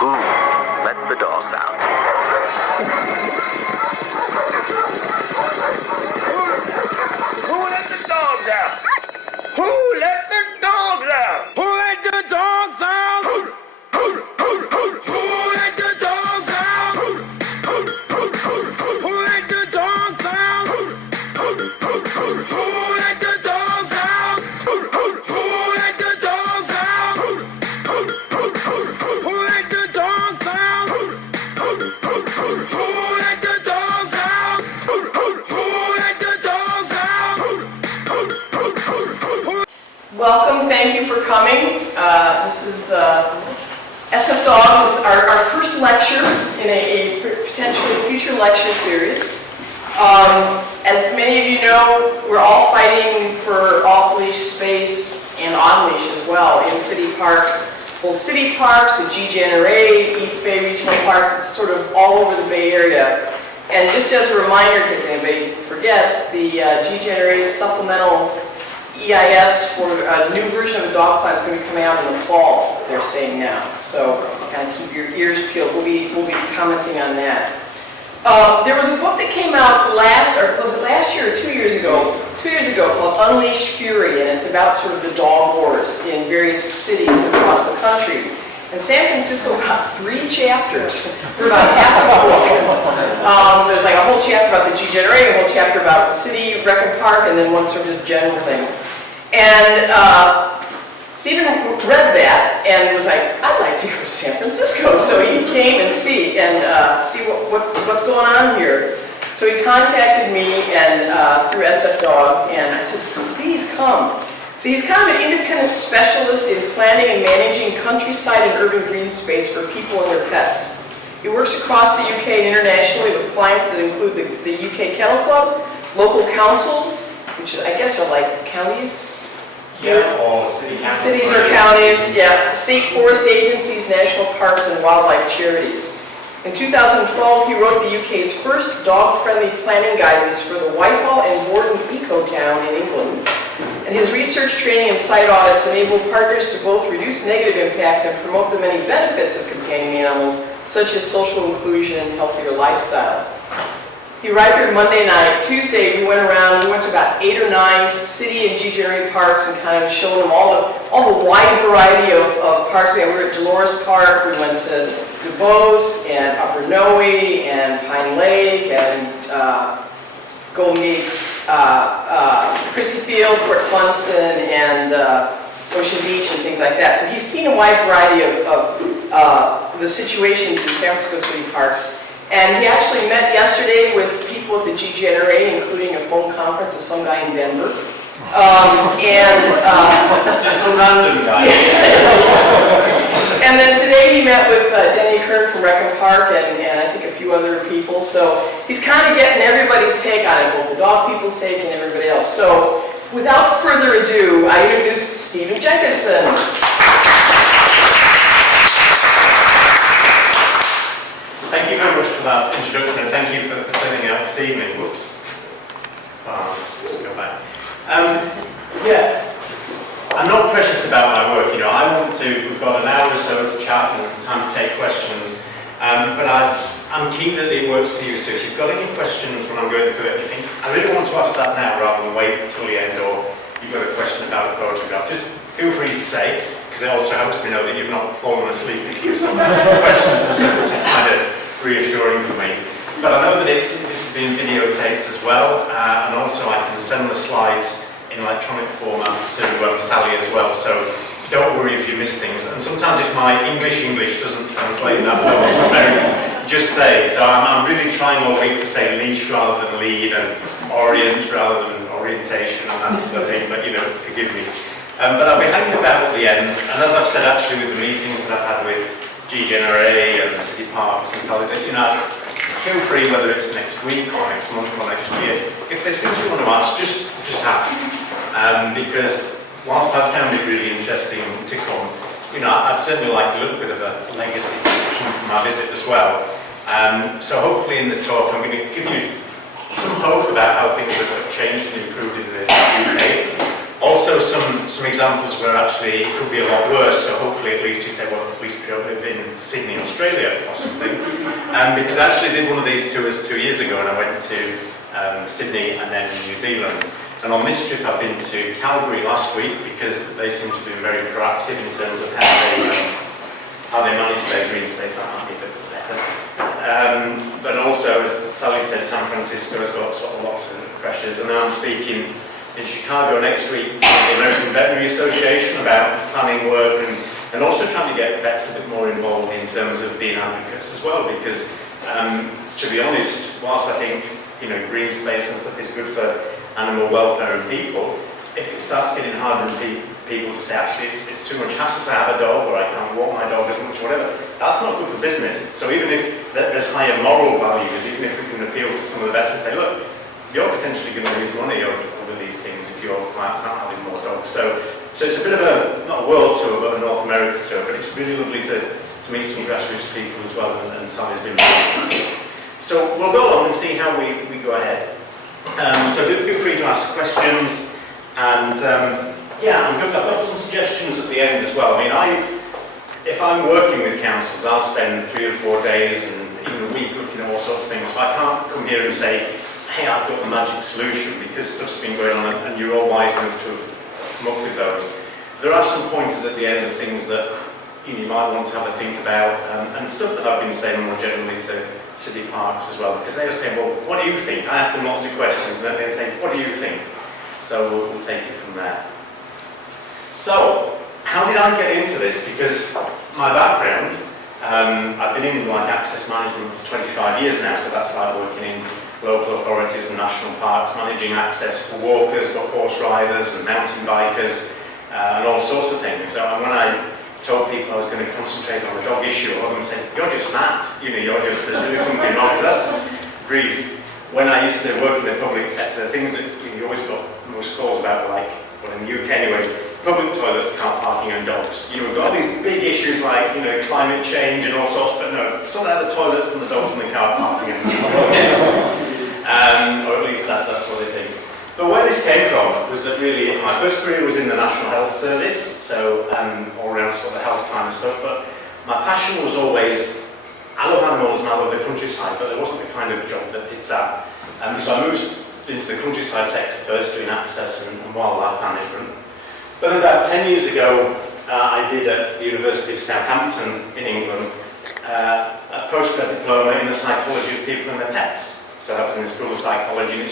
Who let the dogs out? Who let the dogs out? Who let the dogs out? Who let the dogs out? Who let the dogs out? Who let the dogs out? Who let the dogs out? Who let the dogs out? Who let the dogs out? Who let the dogs out? Who let the dogs out? Welcome, thank you for coming. This is SFDOG, our first lecture in a potentially future lecture series. As many of you know, we're all fighting for off-leash space and on-leash as well in city parks. Both city parks, the GGNRA, East Bay Regional Parks, it's sort of all over the Bay Area. And just as a reminder, in case anybody forgets, the GGNRA's supplemental EIS for a new version of a dog plan is going to be coming out in the fall, they're saying now. So kind of keep your ears peeled. We'll be commenting on that. There was a book that came out last year or 2 years ago? 2 years ago, called Unleashed Fury, and it's about sort of the dog wars in various cities across the country. And San Francisco got 3 chapters for about half of the book. There's like a whole chapter about the GGNRA, a whole chapter about city, rec and park, and then one sort of just general thing. And Stephen read that and was like, I'd like to go to San Francisco. So he came and see what's going on here. So he contacted me and through SFDOG, and I said, please come. So he's kind of an independent specialist in planning and managing countryside and urban green space for people and their pets. He works across the UK and internationally with clients that include the UK Kennel Club, local councils, which I guess are like counties? Yeah, or city councils. Cities or counties, yeah. State forest agencies, national parks, and wildlife charities. In 2012, he wrote the UK's first dog-friendly planning guidance for the Whitehall and Warden Eco-Town in England. And his research, training, and site audits enable partners to both reduce negative impacts and promote the many benefits of companion animals, such as social inclusion and healthier lifestyles. He arrived here Monday night. Tuesday, we went around. We went to about 8 or 9 city and GGNRA parks and kind of showed them all the wide variety of parks. We were at Dolores Park. We went to DuBose and Upper Noe and Pine Lake and Golden Gate, Christie Field, Fort Funston, and Ocean Beach and things like that. So he's seen a wide variety of the situations in San Francisco city parks. And he actually met yesterday with people at the GGNRA, including a phone conference with some guy in Denver. Just a random guy. And then today he met with Denny Kern from Rec and Park and I think a few other people. So he's kind of getting everybody's take on it, both the dog people's take and everybody else. So without further ado, I introduce Stephen Jenkinson. Thank you very much for that introduction, and thank you for turning out this evening. Whoops. I'm supposed to go back. Yeah, I'm not precious about my work. You know, we've got an hour or so to chat and time to take questions. But I'm keen that it works for you. So if you've got any questions when I'm going through it, you think, I really want to ask that now rather than wait until the end, or you've got a question about a photograph, just feel free to say, because it also helps me know that you've not fallen asleep if you're asking questions, which is kind of reassuring for me. But I know that this has been videotaped as well, and also I can send the slides in electronic format to Sally as well, so don't worry if you miss things. And sometimes if my English doesn't translate that well to American, just say. So I'm really trying all week to say leash rather than lead, and orient rather than orientation, and that sort of thing, but you know, forgive me. But I'll be hanging about at the end, and as I've said actually with the meetings that I've had with GGNRA and city parks and stuff, you know, feel free whether it's next week or next month or next year. If there's things you want to ask, just ask. Because whilst I've found it really interesting to come, you know, I'd certainly like a little bit of a legacy to come from my visit as well. So hopefully in the talk I'm going to give you some hope about how things have changed and improved in the UK. Also some examples where actually it could be a lot worse, so hopefully at least you say, well, at least we don't live in Sydney, Australia or something. Because I actually did one of these tours 2 years ago, and I went to Sydney and then New Zealand. And on this trip I've been to Calgary last week because they seem to be very proactive in terms of how they manage their green space. That might be a bit better. But also, as Sally said, San Francisco has got sort of lots of pressures. And then I'm speaking in Chicago next week to the American Veterinary Association about planning work and also trying to get vets a bit more involved in terms of being advocates as well, because to be honest, whilst I think green space and stuff is good for animal welfare and people, if it starts getting harder on people to say actually it's too much hassle to have a dog, or I can't walk my dog as much or whatever, that's not good for business. So even if there's higher moral values, even if we can appeal to some of the vets and say, look, you're potentially going to lose money over these things if your clients aren't having more dogs. So it's a bit of a, not a world tour, but a North America tour, but it's really lovely to meet some grassroots people as well, and Sally's been really. So we'll go on and see how we go ahead. So do feel free to ask questions, and yeah, I've got some suggestions at the end as well. I mean, if I'm working with councils, I'll spend 3 or 4 days and even a week looking at all sorts of things. So I can't come here and say, hey, I've got the magic solution, because stuff's been going on and you're all wise enough to come up with those. There are some pointers at the end of things that you might want to have a think about, and stuff that I've been saying more generally to city parks as well, because they were saying, well, what do you think? I asked them lots of questions, and then they'd say, what do you think? So we'll take it from there. So, how did I get into this? Because my background, I've been in access management for 25 years now, so that's like working in local authorities and national parks, managing access for walkers, but horse riders and mountain bikers, and all sorts of things. So when I told people I was going to concentrate on the dog issue, a lot of them said, you're just mad, there's really something wrong, because that's just grief. When I used to work in the public sector, the things that you always got most calls about, well, in the UK anyway, public toilets, car parking and dogs. We've got all these big issues like, climate change and all sorts, but no, sort out the toilets and the dogs and the car parking or at least that's what they think. But where this came from was that really my first career was in the National Health Service, so all around sort of the health plan and stuff, but my passion was always, I love animals and I love the countryside, but there wasn't the kind of job that did that. So I moved into the countryside sector first, doing access and wildlife management. But about 10 years ago, I did at the University of Southampton in England a postgrad diploma in the psychology of people and their pets. So that was in the School of Psychology. And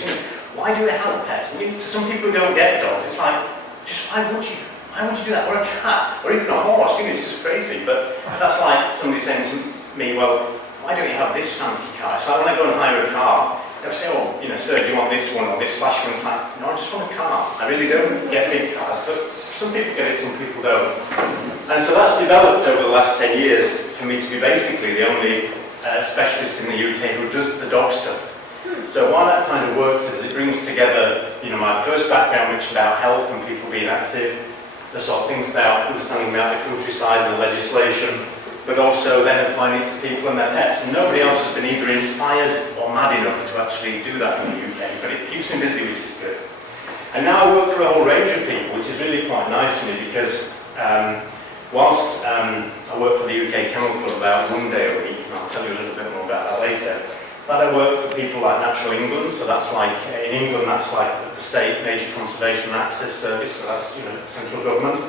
why do we have pets? I mean, to some people who don't get dogs, it's like, just why would you? Why would you do that? Or a cat, or even a horse, it's just crazy. But that's like somebody saying to me, well, why don't you have this fancy car? So when I go and hire a car, they'll say, oh, sir, do you want this one or this flash one? It's like, no, I just want a car. I really don't get big cars, but some people get it, some people don't. And so that's developed over the last 10 years for me to be basically the only specialist in the UK who does the dog stuff. So why that kind of works is it brings together, my first background, which is about health and people being active, the sort of things about understanding about the countryside and the legislation, but also then applying it to people and their pets. And nobody else has been either inspired or mad enough to actually do that in the UK, but it keeps me busy, which is good. And now I work for a whole range of people, which is really quite nice for me, because whilst I work for the UK Kennel Club about 1 day a week, and I'll tell you a little bit more about that later, but I work for people like Natural England, so that's like, in England that's like the state major conservation and access service, so that's central government.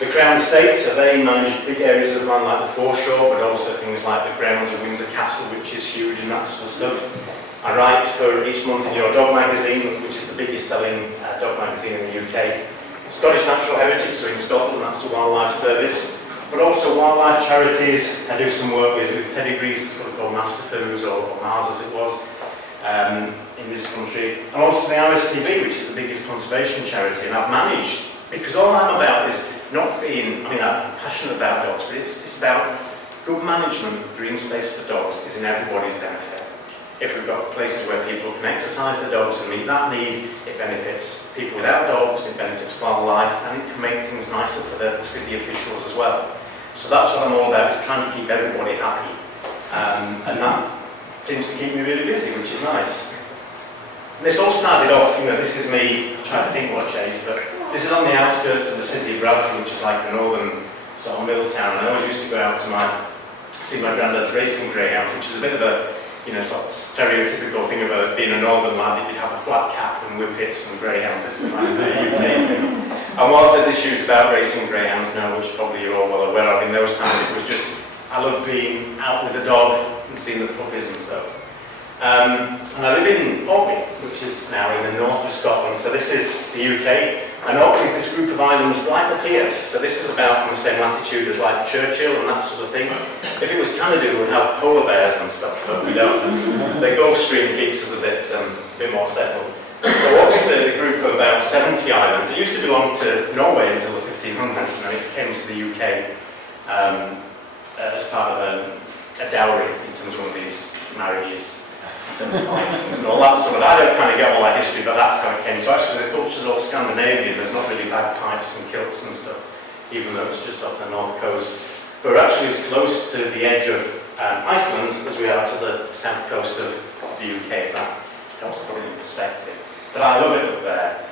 The Crown Estate, so they manage big areas of land like the foreshore, but also things like the grounds of Windsor Castle, which is huge and that sort of stuff. I write for each month in Your Dog magazine, which is the biggest selling dog magazine in the UK. Scottish Natural Heritage, so in Scotland, that's the wildlife service. But also wildlife charities. I do some work with pedigrees, it's what we call Master Foods, or Mars as it was, in this country. And also the RSPB, which is the biggest conservation charity, and I've managed, because all I'm about is not being, I'm passionate about dogs, but it's about good management of green space for dogs is in everybody's benefit. If we've got places where people can exercise their dogs and meet that need, it benefits people without dogs, it benefits wildlife, and it can make things nicer for the city officials as well. So that's what I'm all about, is trying to keep everybody happy. And that seems to keep me really busy, which is nice. And this all started off, this is me trying to think what changed, but This is on the outskirts of the city of Bradford, which is like a northern sort of middle town. And I always used to go out to see my granddad's racing greyhound, which is a bit of a, sort of stereotypical thing of being a northern lad, that you'd have a flat cap and whippets and greyhounds. It's kind of a UK thing. And whilst there's issues about racing greyhounds now, which probably you're all well aware of, in those times it was just, I loved being out with the dog and seeing the puppies and stuff. And I live in Orkney, which is now in the north of Scotland. So this is the UK, and Orkney is this group of islands right up here. So this is about on the same latitude as like Churchill and that sort of thing. If it was Canada, we would have polar bears and stuff, but we don't. The Gulf Stream keeps us a bit more settled. So Orkney is a group of about 70 islands. It used to belong to Norway until the 1500s, and then it came to the UK as part of a dowry in terms of one of these marriages. In terms of Vikings and all that sort of, I don't kind of get all that history, but that's how it came. So actually the culture's all Scandinavian, there's not really bagpipes and kilts and stuff, even though it's just off the north coast. But we're actually as close to the edge of Iceland as we are to the south coast of the UK, if that helps put it in perspective. But I love it up there.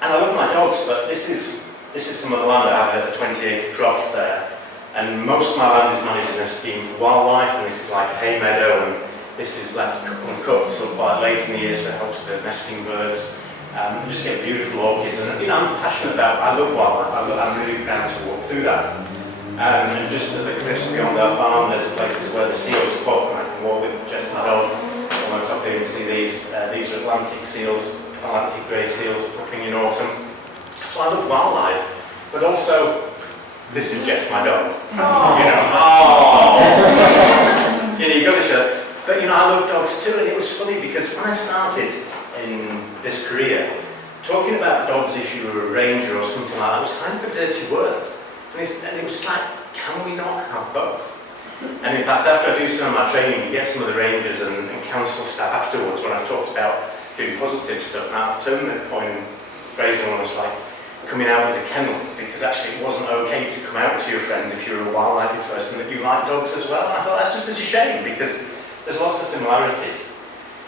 And I love my dogs, but this is some of the land. I have a 20-acre croft there, and most of my land is managed in a scheme for wildlife, and this is like a hay meadow, and this is left uncut until quite late in the year, so it helps the nesting birds. You just get beautiful orchids, and I'm passionate about. I love wildlife. I'm really proud to walk through that. And just at the cliffs beyond our farm, there's places where the seals pop, and I can walk with just my dog. On the top here, you can see these are Atlantic seals, Atlantic grey seals popping in autumn. So I love wildlife, but also this is just my dog. You got to show. But I love dogs too, and it was funny because when I started in this career, talking about dogs if you were a ranger or something like that was kind of a dirty word. And it was just like, can we not have both? And in fact, after I do some of my training, you get some of the rangers and council staff afterwards when I've talked about doing positive stuff. Now I've turned the coin and phrasing almost like coming out with a kennel, because actually it wasn't okay to come out to your friends if you were a wildlife person that you like dogs as well. And I thought that's just such a shame, because there's lots of similarities.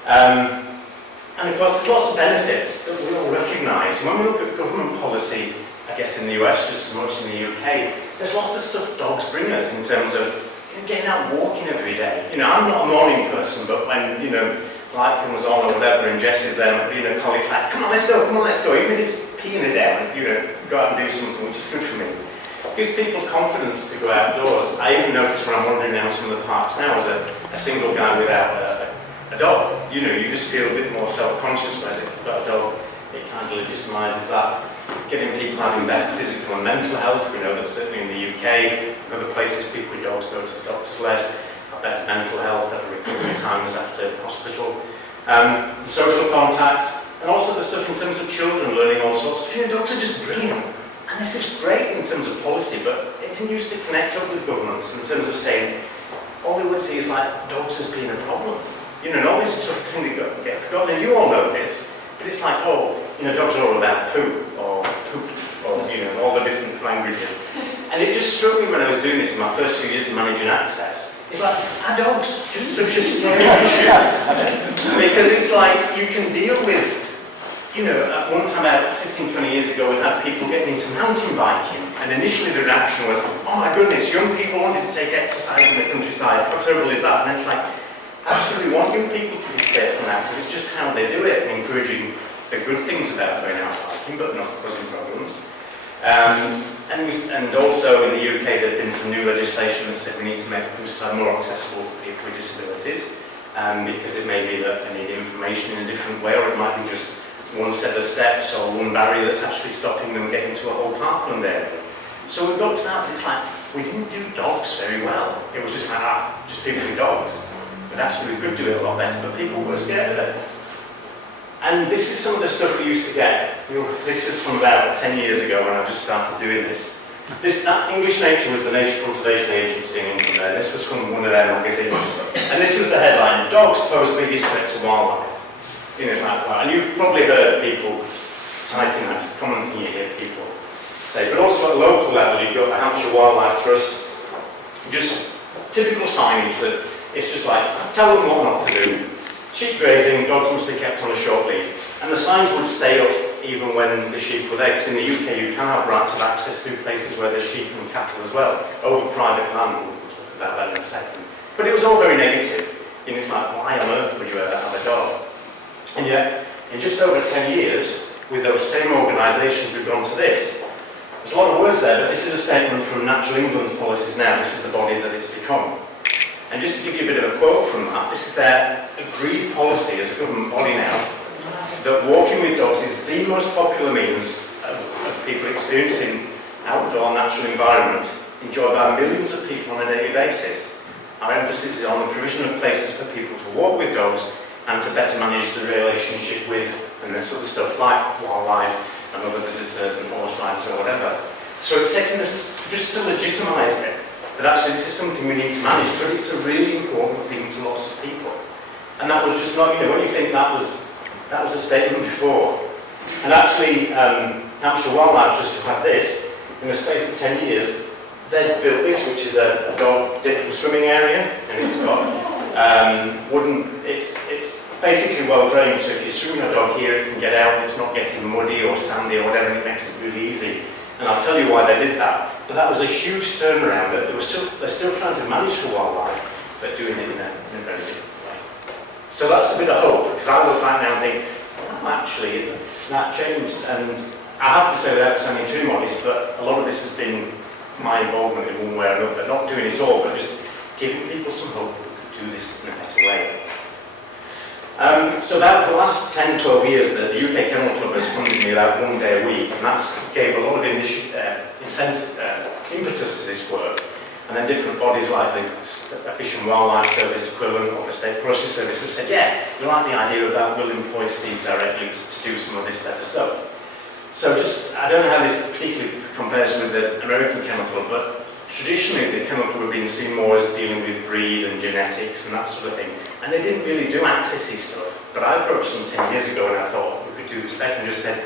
And of course there's lots of benefits that we all recognise. When we look at government policy, I guess in the US just as much in the UK, there's lots of stuff dogs bring us in terms of getting out walking every day. I'm not a morning person, but when, light comes on or whatever and Jess is there and being a colleague's like, come on, let's go, even if it's peeing it down, go out and do something which is good for me. It gives people confidence to go outdoors. I even notice when I'm wandering down some of the parks now as a single guy without a dog. You just feel a bit more self-conscious, whereas if you've got a dog, it kind of legitimises that. Getting people having better physical and mental health. We know that certainly in the UK, and other places, people with dogs go to the doctors less, have better mental health, better recovery times after hospital. Social contact, and also the stuff in terms of children learning all sorts of. Dogs are just brilliant. And this is great in terms of policy, but it didn't used to connect up with governments in terms of saying, all they would see is like dogs as being a problem. And all this stuff kind of get forgotten, and you all know this, but it's like, dogs are all about poo, or poop, or, all the different languages. And it just struck me when I was doing this in my first few years of managing Access. It's like, are dogs just such a scary issue? Because it's like, you can deal with, at one time about 15, 20 years ago, we had people getting into mountain biking, and initially the reaction was, oh my goodness, young people wanted to take exercise in the countryside, how terrible is that? And it's like, actually we want young people to be fit and active, it's just how they do it, and encouraging the good things about going out biking, but not causing problems. And also in the UK there had been some new legislation that said we need to make the countryside more accessible for people with disabilities, because it may be that they need information in a different way, or it might be just one set of steps or one barrier that's actually stopping them getting to a whole parkland area. So we got to that, but it's like, we didn't do dogs very well. It was just like, just people with dogs. But actually we could do it a lot better, but people were scared of it. And this is some of the stuff we used to get. This is from about 10 years ago when I just started doing this. That English Nature was the Nature Conservation Agency in England there. This was from one of their magazines. And this was the headline, Dogs pose biggest threat to wildlife. Like that. And you've probably heard people citing that. It's a common thing you hear people say. But also at a local level, you've got the Hampshire Wildlife Trust. Just typical signage that it's just like, tell them what not to do. Sheep grazing, dogs must be kept on a short lead. And the signs would stay up even when the sheep were there, because in the UK you can have rights of access through places where there's sheep and cattle as well, over private land. We'll talk about that in a second. But it was all very negative. And it's like, why on earth would you ever have a dog? And yet, in just over 10 years, with those same organisations, we've gone to this. There's a lot of words there, but this is a statement from Natural England's policies now. This is the body that it's become. And just to give you a bit of a quote from that, this is their agreed policy as a government body now, that walking with dogs is the most popular means of people experiencing outdoor natural environment, enjoyed by millions of people on a daily basis. Our emphasis is on the provision of places for people to walk with dogs and to better manage the relationship with, and this other stuff like wildlife and other visitors and horse riders or whatever. So it's setting us, just to legitimise it, that actually this is something we need to manage, but it's a really important thing to lots of people. And that was just not, when you think that was a statement before. And actually, Hampshire Wildlife just had this, in the space of 10 years, they built this, which is a dog dip and swimming area, and it's got it's basically well drained, so if you're swimming a dog here, it can get out, it's not getting muddy or sandy or whatever, and it makes it really easy. And I'll tell you why they did that. But that was a huge turnaround. They're still trying to manage for wildlife, but doing it in a very different way. So that's a bit of hope, because I look back now and think, well, actually, that changed. And I have to say, without sounding too modest, but a lot of this has been my involvement in one way or another, not doing it all, but just giving people some hope that we could do this in a better way. So that for the last 10, 12 years, the UK Kennel Club has funded me about 1 day a week, and that's gave a lot of impetus to this work. And then different bodies like the Fish and Wildlife Service equivalent or the State Forestry Service have said, yeah, we like the idea of that, we'll employ Steve directly to do some of this better stuff. So I don't know how this particularly compares with the American Kennel Club, but traditionally the Kennel Club have been seen more as dealing with breed and genetics and that sort of thing. And they didn't really do accessy stuff. But I approached them 10 years ago and I thought we could do this better, and just said,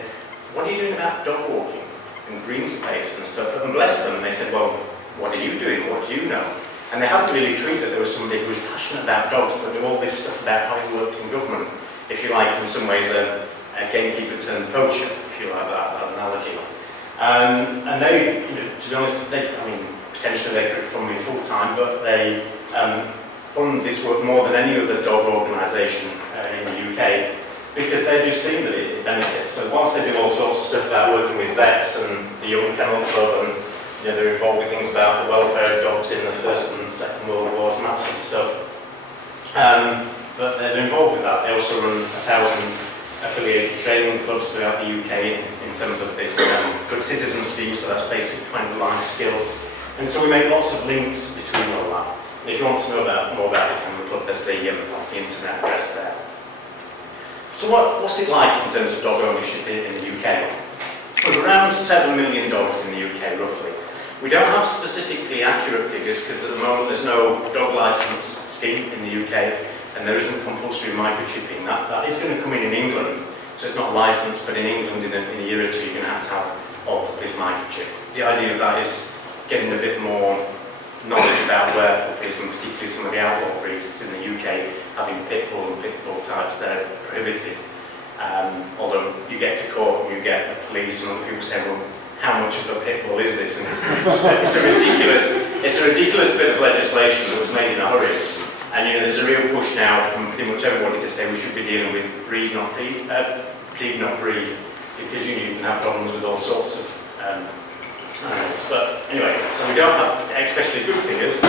what are you doing about dog walking and green space and stuff? And bless them, and they said, well, what are you doing? What do you know? And they hadn't really treated that there was somebody who was passionate about dogs, but knew all this stuff about how he worked in government. If you like, in some ways, a gamekeeper turned poacher, if you like that analogy. And they, to be honest, potentially they could fund me full time, but they fund this work more than any other dog organisation in the UK, because they've just seen that it benefits. So whilst they do all sorts of stuff about working with vets and the Young Kennel Club, and they're involved with things about the welfare of dogs in the First and Second World Wars and that sort of stuff, but they're involved with that. They also run 1,000 affiliated training clubs throughout the UK in terms of this Good Citizen scheme, so that's basic kind of life skills. And so we make lots of links between all that. And if you want to know more about the Kennel Club, there's the internet address there. So what's it like in terms of dog ownership in the UK? Well, around 7 million dogs in the UK, roughly. We don't have specifically accurate figures because at the moment there's no dog licence scheme in the UK, and there isn't compulsory microchipping. That is going to come in England, so it's not licensed, but in England in a year or two you're going to have all puppies microchipped. The idea of that is getting a bit more knowledge about where puppies, and particularly some of the outlaw breeds in the UK, having pit bull and pit bull types, they're prohibited. Although you get to court and you get the police and other people saying, well, how much of a pit bull is this? And it's a ridiculous bit of legislation that was made in a hurry. And there's a real push now from pretty much everybody to say we should be dealing with breed, not deed, not breed, because you can have problems with all sorts of animals. But anyway, so we don't have especially good figures,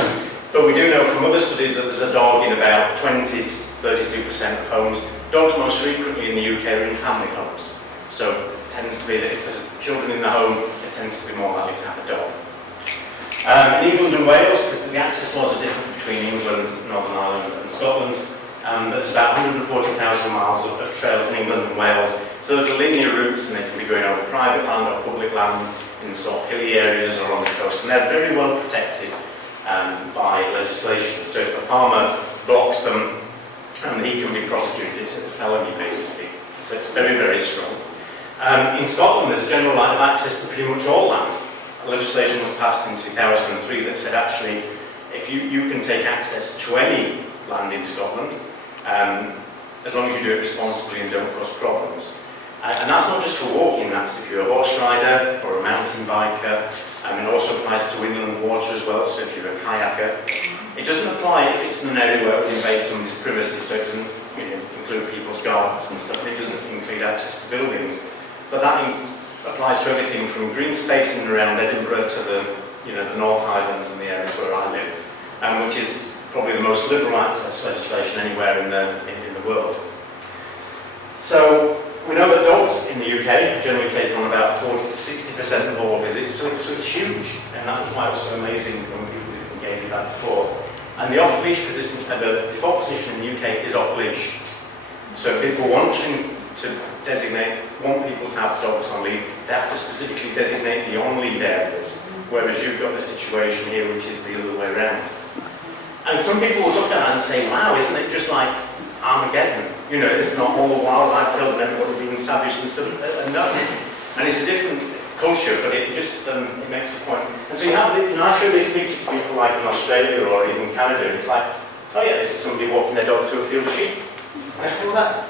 but we do know from other studies that there's a dog in about 20 to 32% of homes. Dogs most frequently in the UK are in family homes. So it tends to be that if there's children in the home, they tend to be more likely to have a dog. In England and Wales, because the access laws are different between England, Northern Ireland and Scotland, there's about 140,000 miles of trails in England and Wales. So there's linear routes, and they can be going over private land or public land in sort of hilly areas or on the coast, and they're very well protected by legislation. So if a farmer blocks them, he can be prosecuted. It's a felony basically. So it's very, very strong. In Scotland, there's a general right of access to pretty much all land. Legislation was passed in 2003 that said actually, if you can take access to any land in Scotland, as long as you do it responsibly and don't cause problems. And that's not just for walking, that's if you're a horse rider or a mountain biker. It also applies to inland water as well, so if you're a kayaker. It doesn't apply if it's in an area where it would invade somebody's privacy, so it doesn't include people's gardens and stuff, and it doesn't include access to buildings. But that applies to everything from green space in and around Edinburgh to the North Highlands and the areas where I live, which is probably the most liberal access legislation anywhere in the world. So we know that dogs in the UK generally take on about 40 to 60% of all visits, so it's huge, and that was why it was so amazing when people did engage with that before. And the off-leash position, the default position in the UK is off-leash. So if people want people to have dogs on lead, they have to specifically designate the on-lead areas, whereas you've got the situation here which is the other way around. And some people will look at that and say, wow, isn't it just like Armageddon? It's not all the wildlife killed and everybody being savaged and stuff. No. And it's a different culture, but it just it makes the point. And so you have, I show these pictures to people like in Australia or even Canada, and it's like, oh yeah, this is somebody walking their dog through a field of sheep. And I say, well,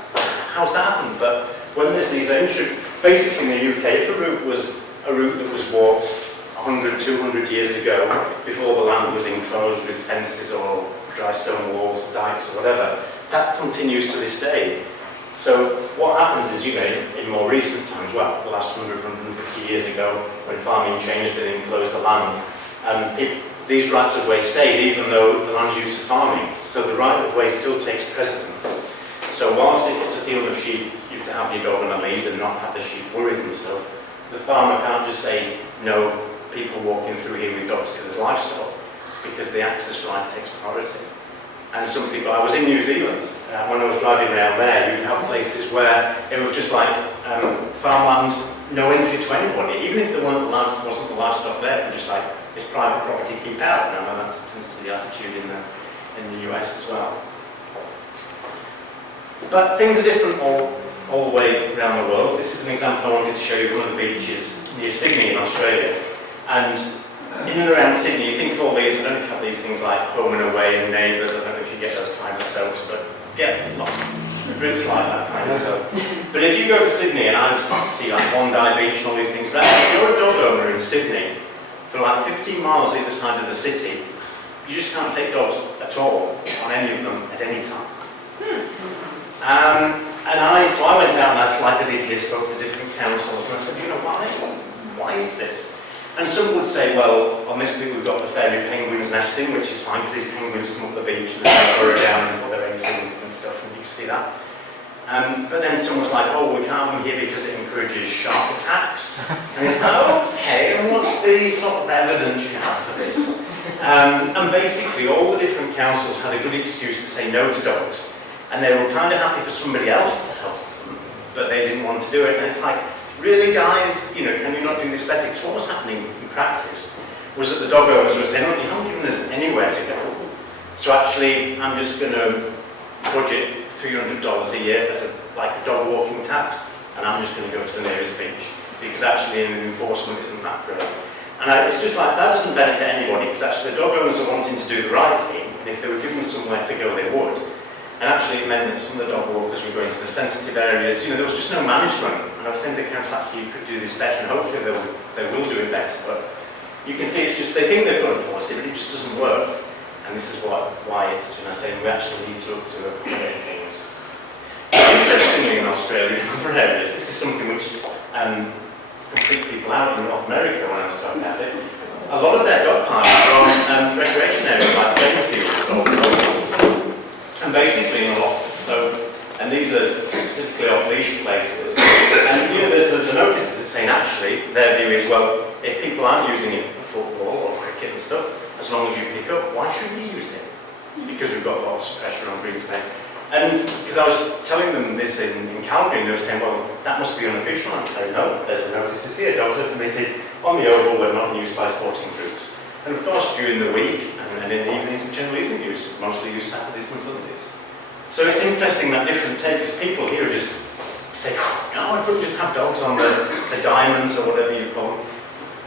how's that happened? But when there's these ancient, basically in the UK, if a route was a route that was walked 100, 200 years ago, before the land was enclosed with fences or dry stone walls, dikes or whatever, that continues to this day. So what happens is, in more recent times, well, the last 100, 150 years ago, when farming changed and enclosed the land, these rights of way stayed even though the land's used for farming. So the right of way still takes precedence. So whilst if it's a field of sheep, you have to have your dog on a lead and not have the sheep worried and stuff, the farmer can't just say, no, people walking through here with dogs because there's livestock, because the access right takes priority. And some people, I was in New Zealand, when I was driving around there, you'd have places where it was just like farmland, no entry to anybody, even if there wasn't the livestock there, it was just like, it's private property, keep out. Now that tends to be the attitude in the US as well. But things are different all the way around the world. This is an example I wanted to show you, one of the beaches near Sydney in Australia. And in and around Sydney, you think of all these, I don't know if you have these things like Home and Away and Neighbours, I don't know if you get those kind of soaps, but yeah, the Brits like that kind of soap. But if you go to Sydney, and I see like Bondi Beach and all these things, but actually if you're a dog owner in Sydney, for like 15 miles either side of the city, you just can't take dogs at all on any of them at any time. So I went out and asked, like I did here, spoke to different councils, and I said, why is this? And some would say, well, on this bit we've got the fairy penguins nesting, which is fine because these penguins come up the beach and they burrow down and put their eggs in and stuff, and you see that. But then someone was like, oh, we can't have them here because it encourages shark attacks. And it's like, okay, and what's the sort of evidence you have for this? And basically all the different councils had a good excuse to say no to dogs. And they were kind of happy for somebody else to help them, but they didn't want to do it. And it's like, really guys, can you not do this better? Because what was happening in practice was that the dog owners were saying, you haven't given us anywhere to go. So actually, I'm just going to budget $300 a year as a dog walking tax, and I'm just going to go to the nearest beach, because actually the enforcement isn't that great. And it's just like, that doesn't benefit anybody, because actually the dog owners are wanting to do the right thing, and if they were given somewhere to go, they would. And actually it meant that some of the dog walkers were going to the sensitive areas. There was just no management. And I was saying to the council, actually, you could do this better, and hopefully they will do it better. But you can see it's just, they think they've got a policy, but it just doesn't work. And this is why it's, saying we actually need to look to accommodate things. Interestingly, in Australia and other areas, this is something which can freak people out in North America when I was talking about it. A lot of their dog parks are on recreation areas like playing fields or roads. And basically in a lot, and these are specifically off-leash places, and there's the notices that saying actually, their view is, well, if people aren't using it for football or cricket and stuff, as long as you pick up, why should we use it? Because we've got lots of pressure on green space. And because I was telling them this in Calgary, and they were saying, well, that must be unofficial. I'd say, no, there's the notices here, dogs are permitted on the oval when not in use by sporting groups. And of course, during the week and in the evenings, it generally isn't used, mostly used Saturdays and Sundays. So it's interesting that different take, because people here just say, no, I couldn't just have dogs on the diamonds or whatever you call them.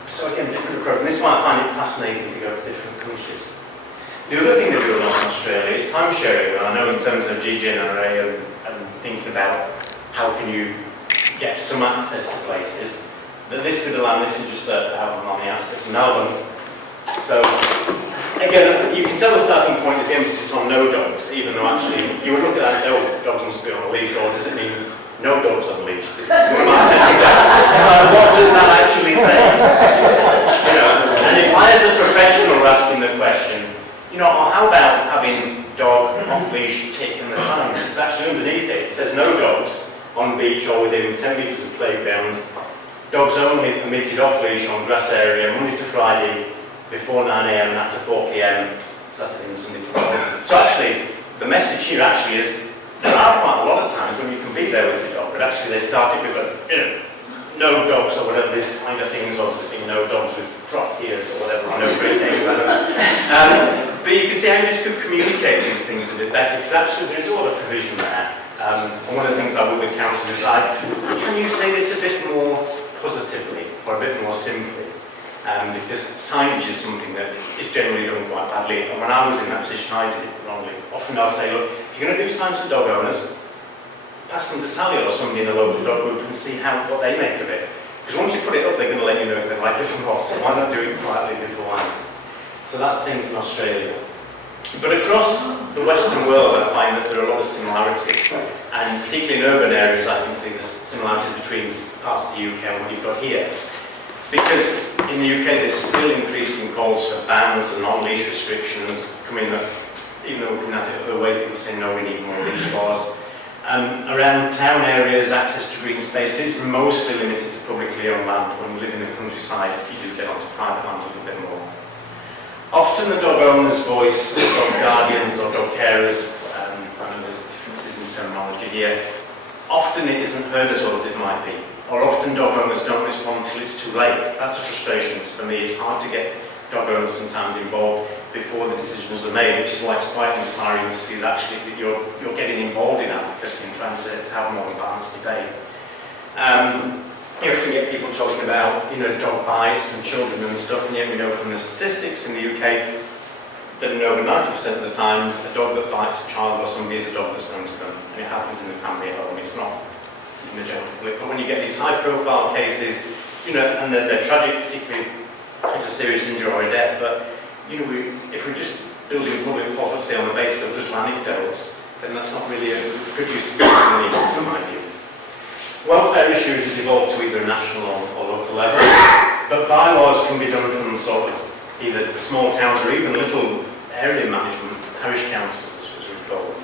So again, different approach. And this is why I find it fascinating to go to different countries. The other thing they do a lot in Australia is time sharing. And I know in terms of GGNRA and thinking about how can you get some access to places. That this bit of land, this is just out on the outskirts of Melbourne. So, again, you can tell the starting point is the emphasis on no dogs, even though actually you would look at that and say, oh, dogs must be on a leash, or does it mean no dogs on a leash? This is one of my things. What does that actually say? You know, and if I as a professional were asking the question, you know, how about having dog off-leash tick in the Times? It's actually underneath it. It says no dogs on beach or within 10 metres of playground. Dogs only permitted off-leash on grass area Monday to Friday before 9 AM and after 4 PM, Saturday and Sunday Fridays. So actually, the message here actually is there are quite a lot of times when you can be there with the dog, but actually they started with no dogs or whatever this kind of things, or does it mean no dogs with cropped ears or whatever, or no Great Danes, I don't know. But you can see how you just could communicate these things a bit better, because actually there is a lot of provision there. And one of the things I would with councils is like, can you say this a bit more positively, or a bit more simply? Because signage is something that is generally done quite badly, and when I was in that position I did it wrongly. Often I'll say, look, if you're going to do signs for dog owners, pass them to Sally or somebody in the local dog group and see what they make of it. Because once you put it up, they're going to let you know if they like it or not, so why not do it quietly beforehand? So that's things in Australia. But across the Western world, I find that there are a lot of similarities, and particularly in urban areas, I can see the similarities between parts of the UK and what you've got here. Because in the UK, there's still increasing calls for bans and on-leash restrictions coming up, even though we're coming at it the other way, people say, no, we need more leash laws. Around town areas, access to green spaces, mostly limited to publicly owned land. When you live in the countryside, you do get onto private land a little bit more. Often the dog owner's voice, or dog guardians or dog carers, I know there's differences in terminology here, often it isn't heard as well as it might be. Or often dog owners don't respond until it's too late. That's a frustration for me. It's hard to get dog owners sometimes involved before the decisions are made, which is why it's quite inspiring to see that actually that you're getting involved in advocacy and trying to have more balanced debate. You often get people talking about, dog bites and children and stuff, and yet we know from the statistics in the UK that in over 90% of the times, a dog that bites a child or somebody is a dog that's known to them, and it happens in the family at home. It's not in the general public. But when you get these high-profile cases, and they're tragic, particularly it's a serious injury or a death, but if we're just building public policy on the basis of little anecdotes, then that's not really a good use of money, in my view. Welfare issues have evolved to either a national or local level, but bylaws can be done from sort of either small towns or even little area management, parish councils as we call them.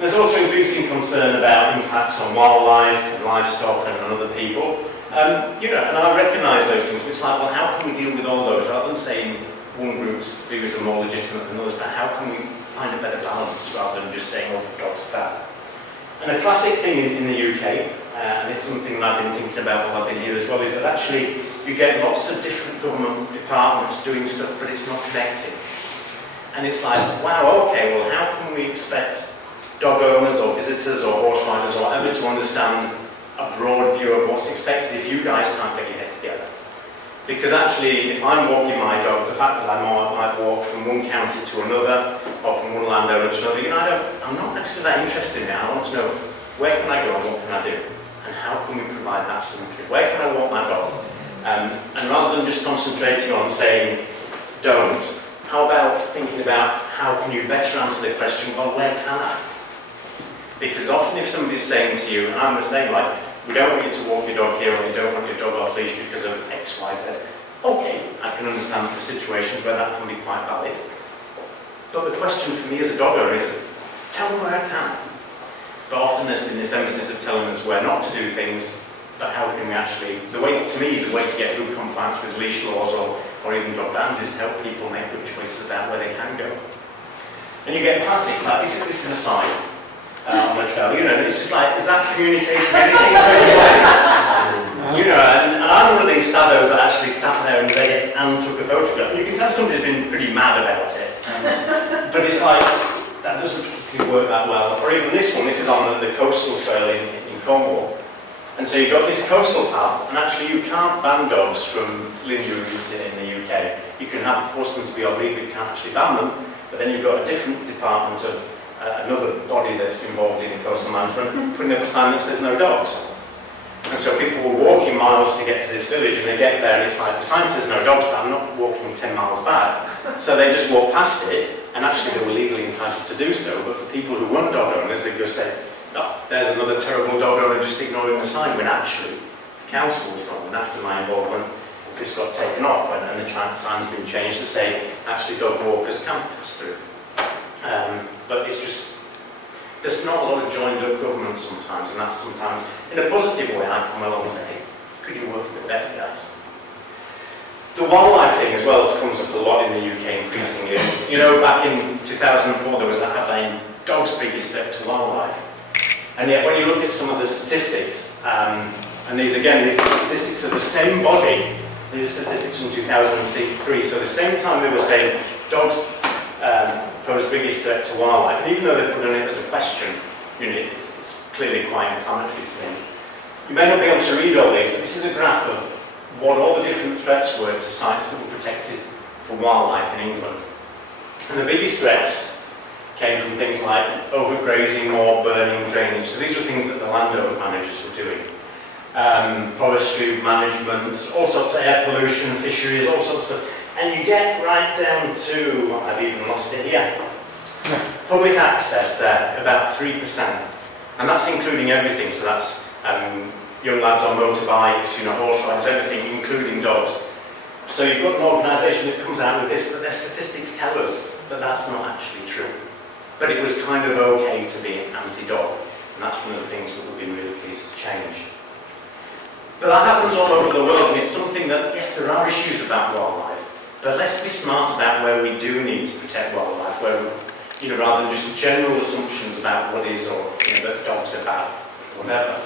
There's also increasing concern about impacts on wildlife and livestock and on other people. And I recognise those things, but it's like, well, how can we deal with all those, rather than saying one group's views are more legitimate than others, but how can we find a better balance rather than just saying, oh, dogs are bad? And a classic thing in the UK, and it's something that I've been thinking about while I've been here as well, is that actually you get lots of different government departments doing stuff, but it's not connected. And it's like, wow, okay, well, how can we expect dog owners or visitors or horse riders or whatever to understand a broad view of what's expected if you guys can't get your head together? Because actually, if I'm walking my dog, the fact that I might walk from one county to another, or from one landowner to another, I'm not actually that interested in it. I want to know, where can I go and what can I do? And how can we provide that simply? Where can I walk my dog? And rather than just concentrating on saying, don't, how about thinking about how can you better answer the question, well, where can I? Because often if somebody's saying to you, and I'm the same, like, we don't want you to walk your dog here, or you don't want your dog off leash because of X, Y, Z. Okay, I can understand the situations where that can be quite valid. But the question for me as a dog owner is, tell me where I can. But often there's been this emphasis of telling us where not to do things, but how can we actually, to me, the way to get good compliance with leash laws or even dog bans is to help people make good choices about where they can go. And you get classics like, this is a sign. On the trail, it's just like, is that communicating anything to anybody? And I'm one of these saddos that actually sat there and read it and took a photograph. And you can tell somebody's been pretty mad about it. But it's like, that doesn't particularly work that well. Or even this one, this is on the coastal trail in Cornwall. And so you've got this coastal path, and actually you can't ban dogs from living units in the UK. You can force them to be obedient, but you can't actually ban them. But then you've got a different department of another body that's involved in coastal management, putting up a sign that says no dogs. And so people were walking miles to get to this village, and they get there and it's like, the sign says no dogs, but I'm not walking 10 miles back. So they just walk past it, and actually they were legally entitled to do so, but for people who weren't dog owners, they'd just say, oh, there's another terrible dog owner just ignoring the sign, when actually the council was wrong, and after my involvement, this got taken off, and the sign's been changed to say, actually dog walkers can pass through. But it's just, there's not a lot of joined up government sometimes, and that's sometimes, in a positive way, I come along and say, hey, could you work a bit better, guys? The wildlife thing as well comes up a lot in the UK increasingly. You know, back in 2004 there was a headline, Dog's Biggest Threat to Wildlife. And yet when you look at some of the statistics, and these are the statistics of the same body, these are statistics from 2003, so the same time they were saying dogs pose biggest threat to wildlife, and even though they put on it as a question, you know, it's clearly quite inflammatory to me. You may not be able to read all these, but this is a graph of what all the different threats were to sites that were protected for wildlife in England. And the biggest threats came from things like overgrazing or burning drainage. So these were things that the landowner managers were doing. Forestry management, all sorts of air pollution, fisheries, all sorts of... And you get right down to, I've even lost it here, public access there, about 3%. And that's including everything, so that's young lads on motorbikes, you know, horse rides, everything, including dogs. So you've got an organisation that comes out with this, but their statistics tell us that that's not actually true. But it was kind of okay to be anti-dog, and that's one of the things that we've been really pleased to change. But that happens all over the world, and it's something that, yes, there are issues about wildlife, but let's be smart about where we do need to protect wildlife, where, you know, rather than just general assumptions about what is, or, you know, that dogs are bad, whatever.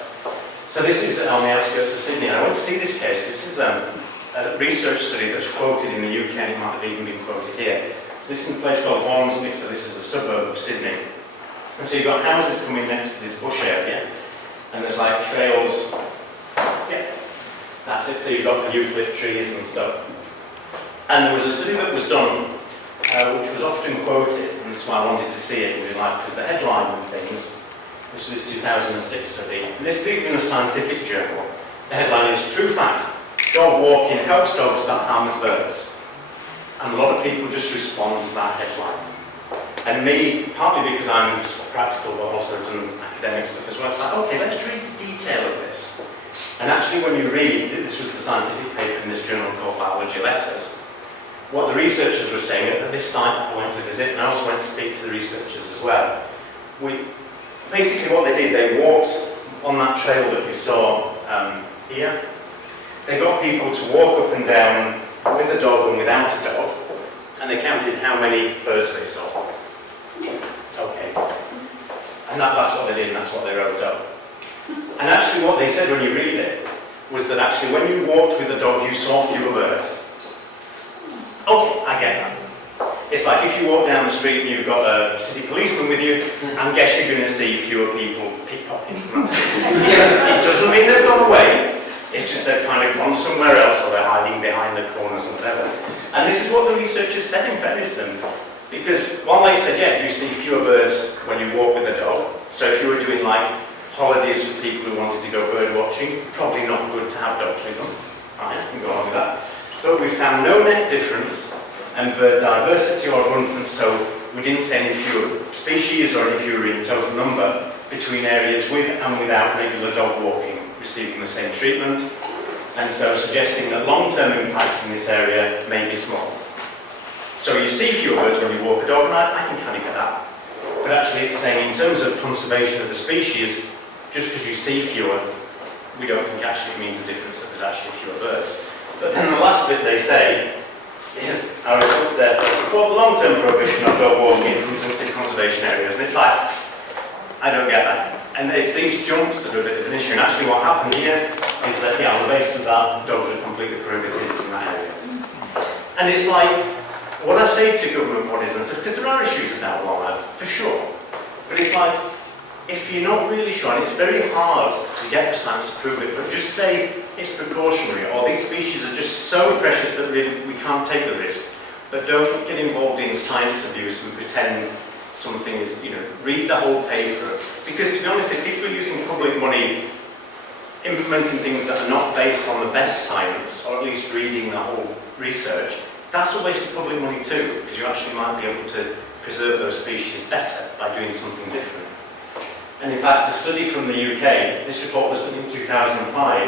So this is on the outskirts of Sydney, and I want to see this case, because this is a research study that's quoted in the UK, and it might have even been quoted here. So this is a place called Hornsey, so this is a suburb of Sydney. And so you've got houses coming next to this bush area, and there's like trails, yeah, that's it, so you've got the eucalypt trees and stuff. And there was a study that was done, which was often quoted, and that's why I wanted to see it, because the headline and things, this was 2006 study, and this is even a scientific journal. The headline is, True Fact, Dog Walking Helps Dogs But Harms Birds. And a lot of people just respond to that headline. And me, partly because I'm sort of practical, but also done academic stuff as well, it's like, okay, let's read the detail of this. And actually when you read, this was the scientific paper in this journal called Biology Letters, what the researchers were saying at this site I went to visit, and I also went to speak to the researchers as well. Basically what they did, they walked on that trail that you saw here. They got people to walk up and down with a dog and without a dog, and they counted how many birds they saw. Okay. And that's what they did, and that's what they wrote up. And actually what they said when you read it, was that actually when you walked with a dog you saw fewer birds. Okay, I get that. It's like if you walk down the street and you've got a city policeman with you, I guess you're going to see fewer people pickpockets and that sort of thing. It doesn't mean they've gone away, it's just they've kind of gone somewhere else, or they're hiding behind the corners and whatever. And this is what the researchers said in fairness to them, because while they said, yeah, you see fewer birds when you walk with a dog, so if you were doing like holidays for people who wanted to go bird watching, probably not good to have dogs with them. Fine, I can go on with that. But we found no net difference in bird diversity or abundance, so we didn't see any fewer species or any fewer in total number between areas with and without regular dog walking receiving the same treatment, and so suggesting that long-term impacts in this area may be small. So you see fewer birds when you walk a dog, and I can kind of get that. But actually it's saying in terms of conservation of the species, just because you see fewer, we don't think actually it means a difference that there's actually fewer birds. But then the last bit they say is our results therefore support the long-term prohibition of dog walking in sensitive conservation areas. And it's like, I don't get that. And it's these jumps that are a bit of an issue. And actually what happened here is that, yeah, on the basis of that, dogs are completely prohibited in that area. And it's like, what I say to government bodies and stuff, because there are issues about wildlife, for sure. But it's like, if you're not really sure, and it's very hard to get the science to prove it, but just say it's precautionary, or these species are just so precious that really we can't take the risk. But don't get involved in science abuse and pretend something is, you know, read the whole paper. Because to be honest, if people are using public money implementing things that are not based on the best science, or at least reading the whole research, that's a waste of public money too, because you actually might be able to preserve those species better by doing something different. And in fact, a study from the UK, this report was done in 2005,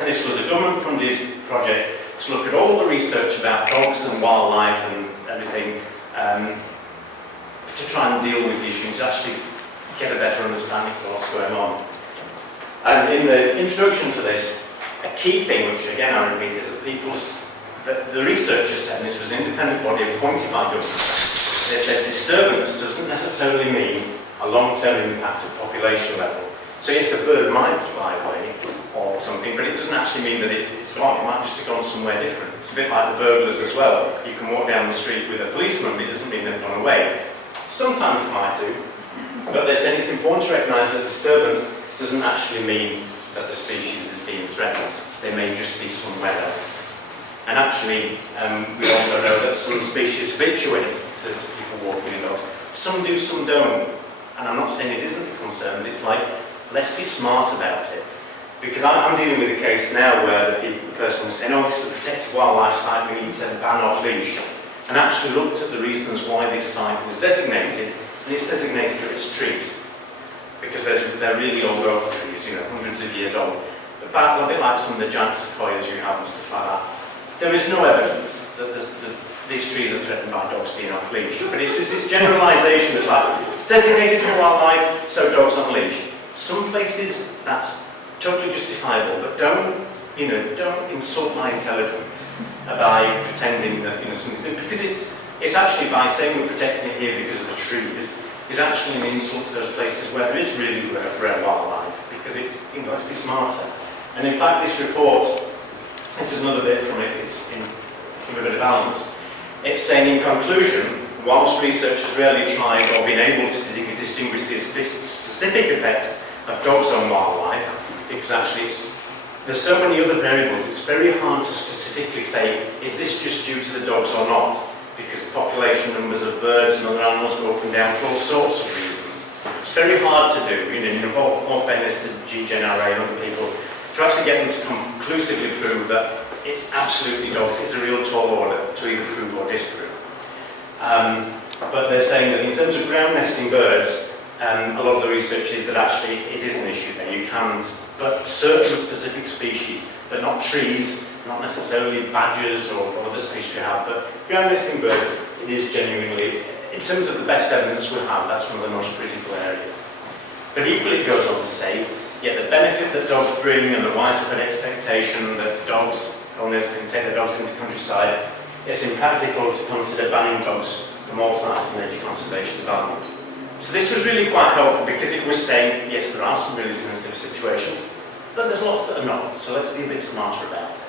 and this was a government-funded project to look at all the research about dogs and wildlife and everything, to try and deal with the issue, and to actually get a better understanding of what's going on. And in the introduction to this, a key thing, which again I repeat, is that the researchers said, and this was an independent body appointed by government, they said disturbance doesn't necessarily mean a long-term impact at population level. So yes, a bird might fly away or something, but it doesn't actually mean that it's gone. It might just have gone somewhere different. It's a bit like the burglars as well. You can walk down the street with a policeman, but it doesn't mean they've gone away. Sometimes it might do, but they're saying it's important to recognise that disturbance doesn't actually mean that the species is being threatened. They may just be somewhere else. And actually, we also know that some species habituate to people walking with dogs. Some do, some don't. And I'm not saying it isn't a concern, but it's like, let's be smart about it. Because I'm dealing with a case now where the person was saying, oh, this is a protected wildlife site, we need to ban off-leash. And actually looked at the reasons why this site was designated, and it's designated for its trees. Because they're really old oak trees, you know, hundreds of years old. But a bit like some of the giant sequoias you have and stuff like that. There is no evidence that these trees are threatened by dogs being off-leash. But it's just this generalisation that's like, it's designated for wildlife, so dogs on leash. Some places that's totally justifiable, but don't insult my intelligence by pretending that something's doing. Because it's actually by saying we're protecting it here because of the trees, is actually an insult to those places where there is really rare wildlife. Because it's let's be smarter. And in fact, this report, this is another bit from it. It's give a bit of balance. It's saying, in conclusion, whilst researchers rarely tried or been able to distinguish the specific effects of dogs on wildlife, because actually there's so many other variables, it's very hard to specifically say, is this just due to the dogs or not? Because population numbers of birds and other animals go up and down for all sorts of reasons. It's very hard to do, all fairness to GGNRA and other people, to actually get them to conclusively prove that it's absolutely dogs. It's a real tall order to either prove or disprove. But they're saying that in terms of ground nesting birds, a lot of the research is that actually it is an issue there. You can, but certain specific species, but not trees, not necessarily badgers or other species you have, but ground nesting birds, it is genuinely, in terms of the best evidence we have, that's one of the most critical areas. But equally it goes on to say, yet the benefit that dogs bring and the widespread expectation that owners can take their dogs into countryside, it's impractical to consider banning dogs from all sites of nature conservation development. So this was really quite helpful because it was saying, yes, there are some really sensitive situations, but there's lots that are not, so let's be a bit smarter about it.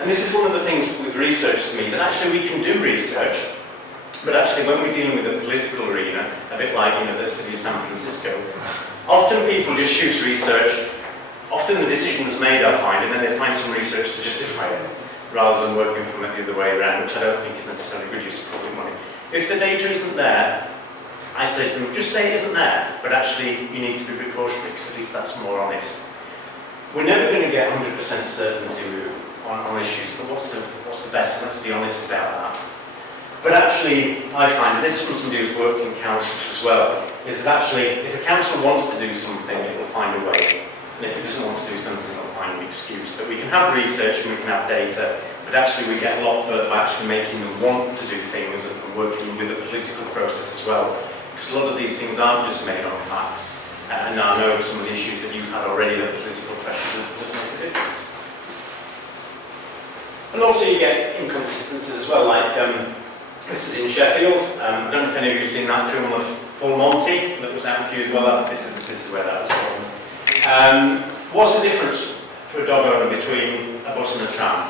And this is one of the things with research to me, that actually we can do research, but actually when we're dealing with the political arena, a bit like the city of San Francisco, often people just use research, often the decision is made, I find, and then they find some research to justify it, rather than working from it the other way around, which I don't think is necessarily good use of public money. If the data isn't there, I say to them, just say it isn't there, but actually you need to be precautionary, because at least that's more honest. We're never going to get 100% certainty on issues, but what's the best? Let's be honest about that. But actually, I find, and this is from somebody who's worked in councils as well, is that actually, if a council wants to do something, it will find a way. And if it doesn't want to do something, it will find an excuse. That we can have research and we can have data, but actually we get a lot further by actually making them want to do things and working with the political process as well. Because a lot of these things aren't just made on facts. And I know some of the issues that you've had already, that political pressure does make a difference. And also you get inconsistencies as well, like this is in Sheffield. I don't know if any of you have seen that film of Full Monty that was out with you as well. This is the city where that was filmed. What's the difference for a dog owner between a bus and a tram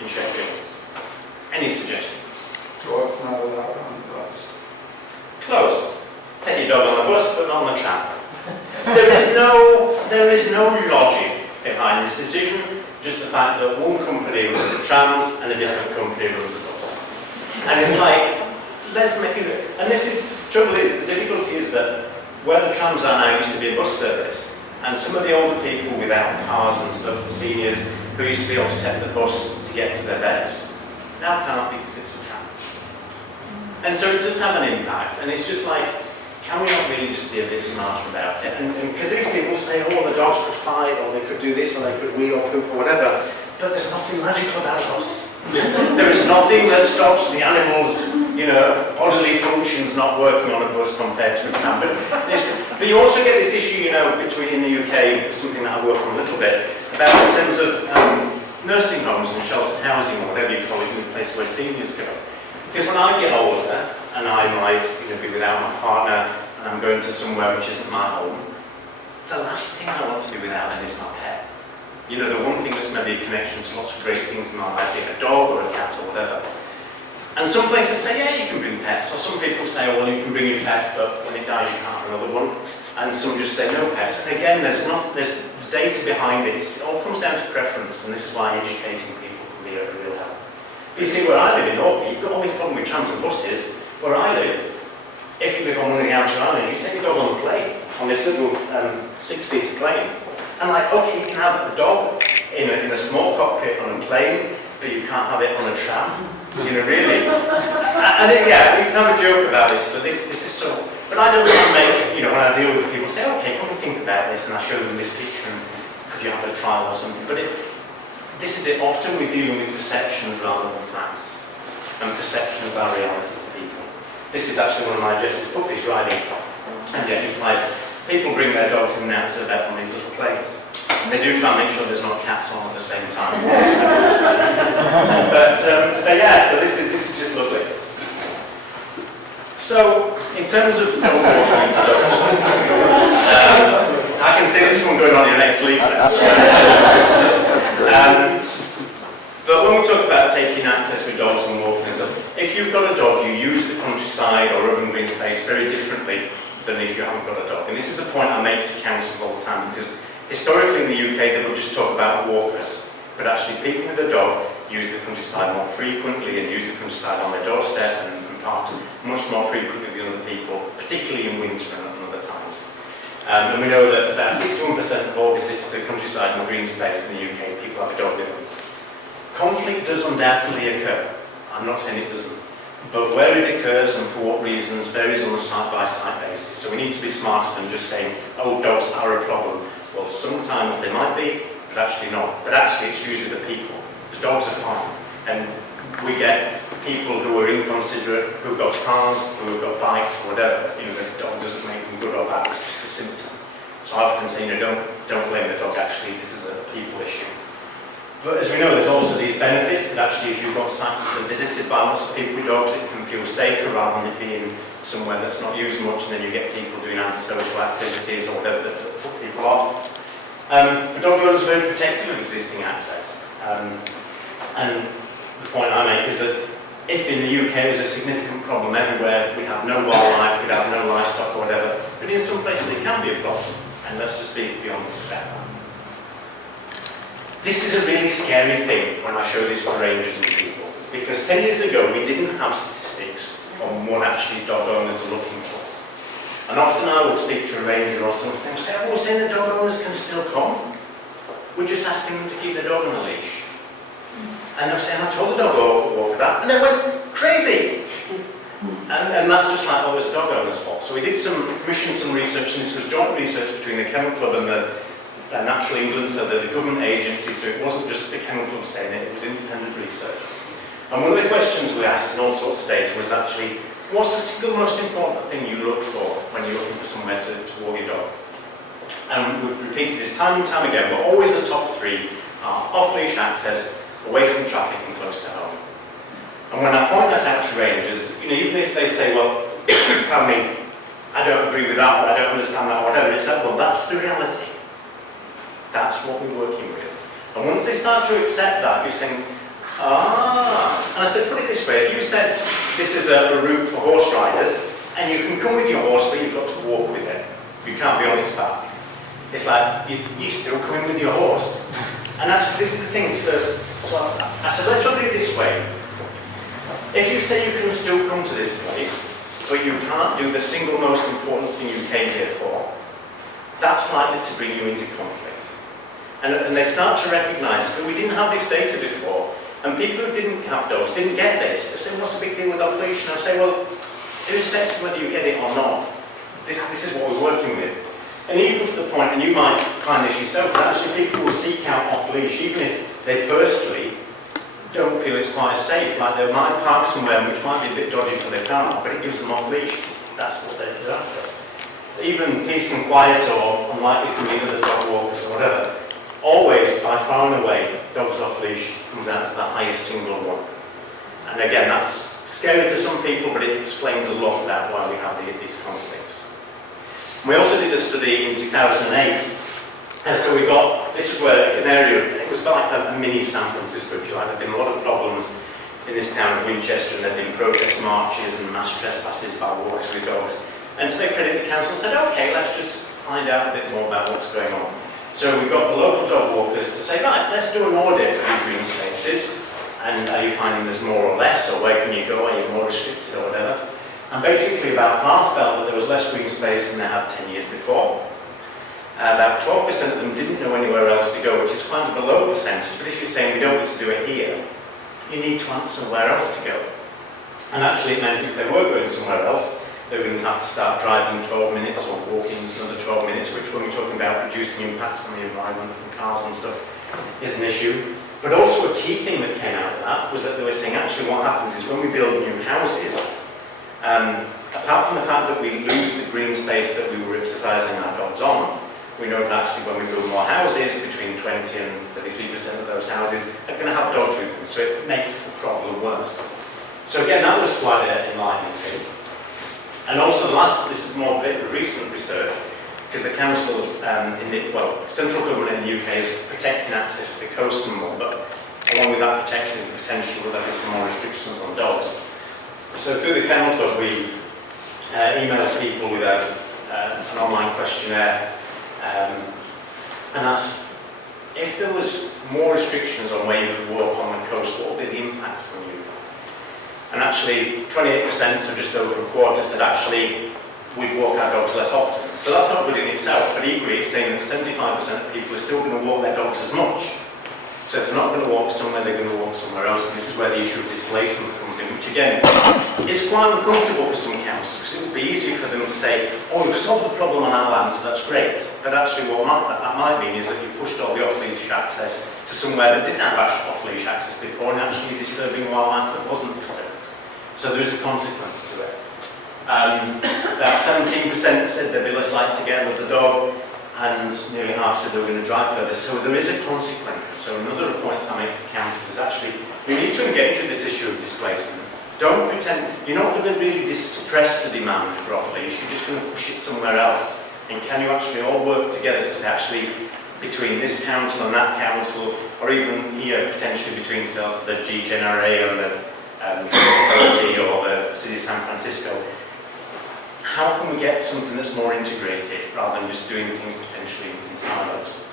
in Sheffield? Any suggestions? Dogs not allowed on the bus. Close. Take your dog on the bus, but not on the tram. There is no logic behind this decision, just the fact that one company runs the trams and a different company runs the bus. And it's like, let's make it, and this is, the trouble is, the difficulty is that where the trams are now used to be a bus service, And some of the older people without cars and stuff, seniors who used to be able to take the bus to get to their beds, now can't because it's a tram. And so it does have an impact, and it's just like, can we not really just be a bit smarter about it? And because these people say, oh, the dogs could fight, or they could do this, or they could wheel or poop or whatever, but there's nothing magical about us. There is nothing that stops the animals, bodily functions not working on a bus compared to a tram. But you also get this issue, between in the UK, something that I work on a little bit, about in terms of nursing homes and sheltered housing, or whatever you call it, in the place where seniors go. Because when I get older, and I might be without my partner, and I'm going to somewhere which isn't my home, the last thing I want to be without then is my pet. The one thing that's maybe a connection to lots of great things in my life, being a dog or a cat or whatever. And some places say, yeah, you can bring pets, or some people say, oh, well, you can bring your pet, but when it dies, you can't have another one. And some just say, no pets. And again, there's data behind it. It all comes down to preference, and this is why educating people can be a real help. But you see, where I live in Orkney, you've got all this problem with trams and buses. Where I live, if you live on one of the outer islands, you take your dog on the plane, on this little 6-seater plane. And okay, you can have a dog in a small cockpit on a plane, but you can't have it on a tram. Really. And we can have a joke about this, but this is so. But I don't want to make, when I deal with people, say, okay, come and think about this, and I show them this picture, and could you have a trial or something? But this is it. Often we're dealing with perceptions rather than facts, and perceptions are reality to people. This is actually one of my Jess's puppies riding, and yet you find people bring their dogs in and out to the vet on these little planes. They do try and make sure there's not cats on at the same time. but so this is just lovely. So, in terms of dog walking and stuff, I can see this one going on your next leaflet. But when we talk about taking access with dogs and walking and stuff, if you've got a dog, you use the countryside or urban green space very differently than if you haven't got a dog. And this is a point I make to councils all the time, because historically in the UK they will just talk about walkers, but actually people with a dog use the countryside more frequently and use the countryside on their doorstep and parks much more frequently than other people, particularly in winter and other times. And we know that about 61% of all visits to the countryside and green space in the UK, people have a dog with them. Conflict does undoubtedly occur. I'm not saying it doesn't. But where it occurs and for what reasons varies on a site-by-site basis. So we need to be smarter than just saying, oh, dogs are a problem. Well, sometimes they might be, but actually not. But actually it's usually the people. The dogs are fine. And we get people who are inconsiderate, who've got cars, who've got bikes, or whatever. The dog doesn't make them good or bad, it's just a symptom. So I often say, don't blame the dog, actually, this is a people issue. But as we know, there's also these benefits that actually if you've got sites that are visited by lots of people with dogs, it can feel safer rather than it being somewhere that's not used much, and then you get people doing antisocial activities or whatever that put people off. But dog owners are very protective of existing access. And the point I make is that if in the UK it was a significant problem everywhere, we'd have no wildlife, we'd have no livestock or whatever, but in some places it can be a problem, and let's just be honest about that. This is a really scary thing when I show this to rangers and people, because 10 years ago we didn't have statistics on what actually dog owners are looking for. And often I would speak to a ranger or something and say, oh, we're saying that dog owners can still come. We're just asking them to keep their dog on a leash. And they'll say, I told the dog to walk that, and they went crazy. And that's just like, oh, it's dog owners' fault. So we commissioned some research, and this was joint research between the Kennel Club and the Natural England, so the government agency, so it wasn't just the Kennel Club saying it, it was independent research. And one of the questions we asked in all sorts of data was actually, what's the single most important thing you look for when you're looking for somewhere to walk your dog? And we've repeated this time and time again, but always the top three are off-leash access, away from traffic and close to home. And when I point that out to rangers, even if they say, well, pardon me, I don't agree with that, or I don't understand that, or whatever, it's like, well, that's the reality. That's what we're working with. And once they start to accept that, you're saying, and I said, put it this way, if you said this is a route for horse riders, and you can come with your horse, but you've got to walk with it. You can't be on its back. It's like, you still come in with your horse. And actually, this is the thing, so I said, let's look at it this way. If you say you can still come to this place, but you can't do the single most important thing you came here for, that's likely to bring you into conflict. And they start to recognise this, but we didn't have this data before, and people who didn't have dogs didn't get this. They say, what's the big deal with off-leash? And I say, well, irrespective of whether you get it or not, this is what we're working with. And even to the point, and you might find this yourself, that actually people will seek out off-leash, even if they personally don't feel it's quite safe. Like they might park somewhere which might be a bit dodgy for their car, but it gives them off-leash, because that's what they're after. Even peace and quiet or unlikely to meet other dog walkers or whatever, always, by far and away, dogs off-leash comes out as the highest single one. And again, that's scary to some people, but it explains a lot about why we have these conflicts. And we also did a study in 2008, and so we got, this is where an area, it was like a mini San Francisco, if you like. There have been a lot of problems in this town of Winchester, and there have been protest marches and mass trespasses by walkers with dogs. And to their credit, the council said, okay, let's just find out a bit more about what's going on. So we got the local dog walkers to say, right, let's do an audit of these green spaces, and are you finding there's more or less, or where can you go, are you more restricted or whatever? And basically about half felt that there was less green space than they had 10 years before. About 12% of them didn't know anywhere else to go, which is kind of a low percentage, but if you're saying we don't need to do it here, you need to find somewhere else to go. And actually it meant if they were going somewhere else, they were going to have to start driving 12 minutes or walking another 12 minutes, which when we're talking about reducing impacts on the environment from cars and stuff is an issue. But also a key thing that came out of that was that they were saying actually what happens is when we build new houses, apart from the fact that we lose the green space that we were exercising our dogs on, we know that actually when we build more houses, between 20 and 33% of those houses are going to have dog treatment, so it makes the problem worse. So again, that was quite an enlightening thing. And also this is more a bit of recent research, because the councils central government in the UK is protecting access to the coast some more, but along with that protection is the potential that there be some more restrictions on dogs. So through the Kennel Club, we emailed people with an online questionnaire and asked if there was more restrictions on where you could walk on the coast, what would be the impact on you? And actually 28%, so just over a quarter, said actually we'd walk our dogs less often. So that's not good in itself, but equally it's saying that 75% of people are still going to walk their dogs as much. So if they're not going to walk somewhere, they're going to walk somewhere else, and this is where the issue of displacement comes in, which again is quite uncomfortable for some councils, because it would be easy for them to say, oh, we've solved the problem on our land, so that's great. But actually what that might mean is that you pushed all the off-leash access to somewhere that didn't have off-leash access before, and actually disturbing wildlife that wasn't disturbed. So there is a consequence to it. About 17% said they'd be less likely to get with the dog, and nearly half said they were going to drive further. So there is a consequence. So another of the points I make to councils is actually we need to engage with this issue of displacement. Don't pretend you're not going to really suppress the demand for off-leash, you're just going to push it somewhere else. And can you actually all work together to say actually between this council and that council, or even here potentially between the GGNRA and the authority or the City of San Francisco, how can we get something that's more integrated rather than just doing things potentially in silos?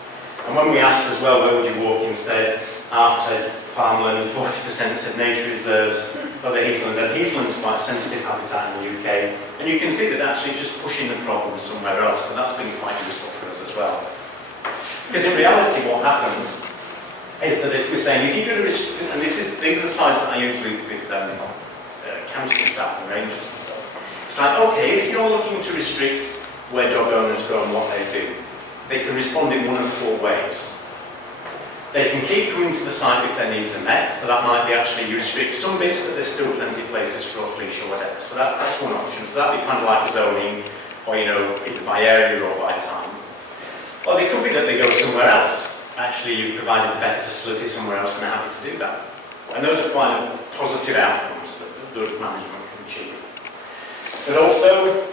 And when we asked as well, where would you walk instead? Half said farmland, 40% said nature reserves, other heathland. And heathland's quite a sensitive habitat in the UK. And you can see that actually it's just pushing the problem somewhere else. So that's been quite useful for us as well. Because in reality what happens is that if we're saying, if you're going to restrict, and these are the slides that I use with council staff and rangers and stuff. It's like, okay, if you're looking to restrict where dog owners go and what they do, they can respond in one of 4 ways. They can keep coming to the site if their needs are met, so that might be actually you restrict some bits, but there's still plenty of places for off-leash or whatever. So that's one option. So that'd be kind of like zoning, or either by area or by time. Or it could be that they go somewhere else. Actually, you've provided a better facility somewhere else and they're happy to do that. And those are quite positive outcomes that good management can achieve. But also,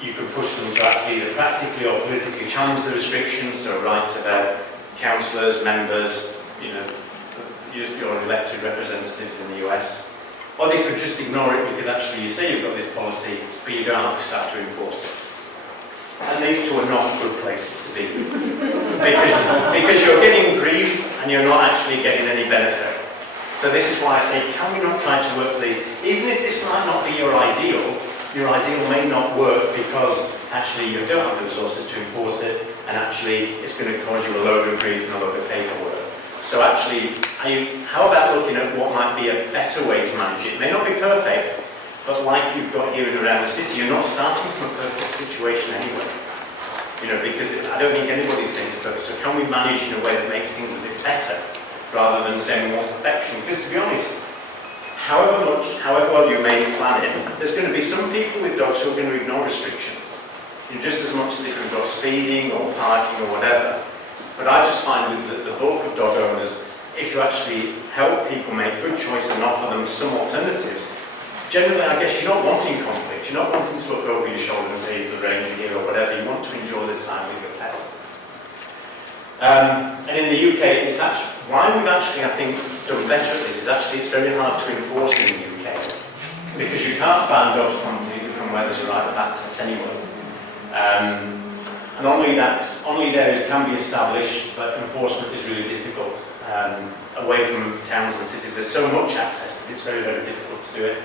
you can push them to actually either practically or politically challenge the restrictions, so write to their councillors, members, your elected representatives in the US. Or they could just ignore it because actually you say you've got this policy, but you don't have to start to enforce it. And these two are not good places to be. because you're getting grief and you're not actually getting any benefit. So this is why I say, can we not try to work to these? Even if this might not be your ideal may not work because actually actually you don't have the resources to enforce it, and actually it's going to cause you a load of grief and a load of paperwork. So actually, how about looking at what might be a better way to manage it? It may not be perfect, but like you've got here and around the city, you're not starting from a perfect situation anyway. Because I don't think anybody's saying it's perfect. So can we manage in a way that makes things a bit better, rather than saying we want perfection? Because to be honest, however well you may plan it, there's going to be some people with dogs who are going to ignore restrictions. Just as much as if you've got speeding or parking or whatever. But I just find with the bulk of dog owners, if you actually help people make good choices and offer them some alternatives, generally I guess you're not wanting conflict, you're not wanting to look over your shoulder and say, is the ranger here or whatever, you want to enjoy the time with your pet. And in the UK, it's actually, why we've actually, I think, done better at this is actually it's very hard to enforce in the UK. Because you can't ban dogs completely from where there's a right of access anyway. And on-lead areas can be established, but enforcement is really difficult. Away from towns and cities, there's so much access that it's very, very difficult to do it.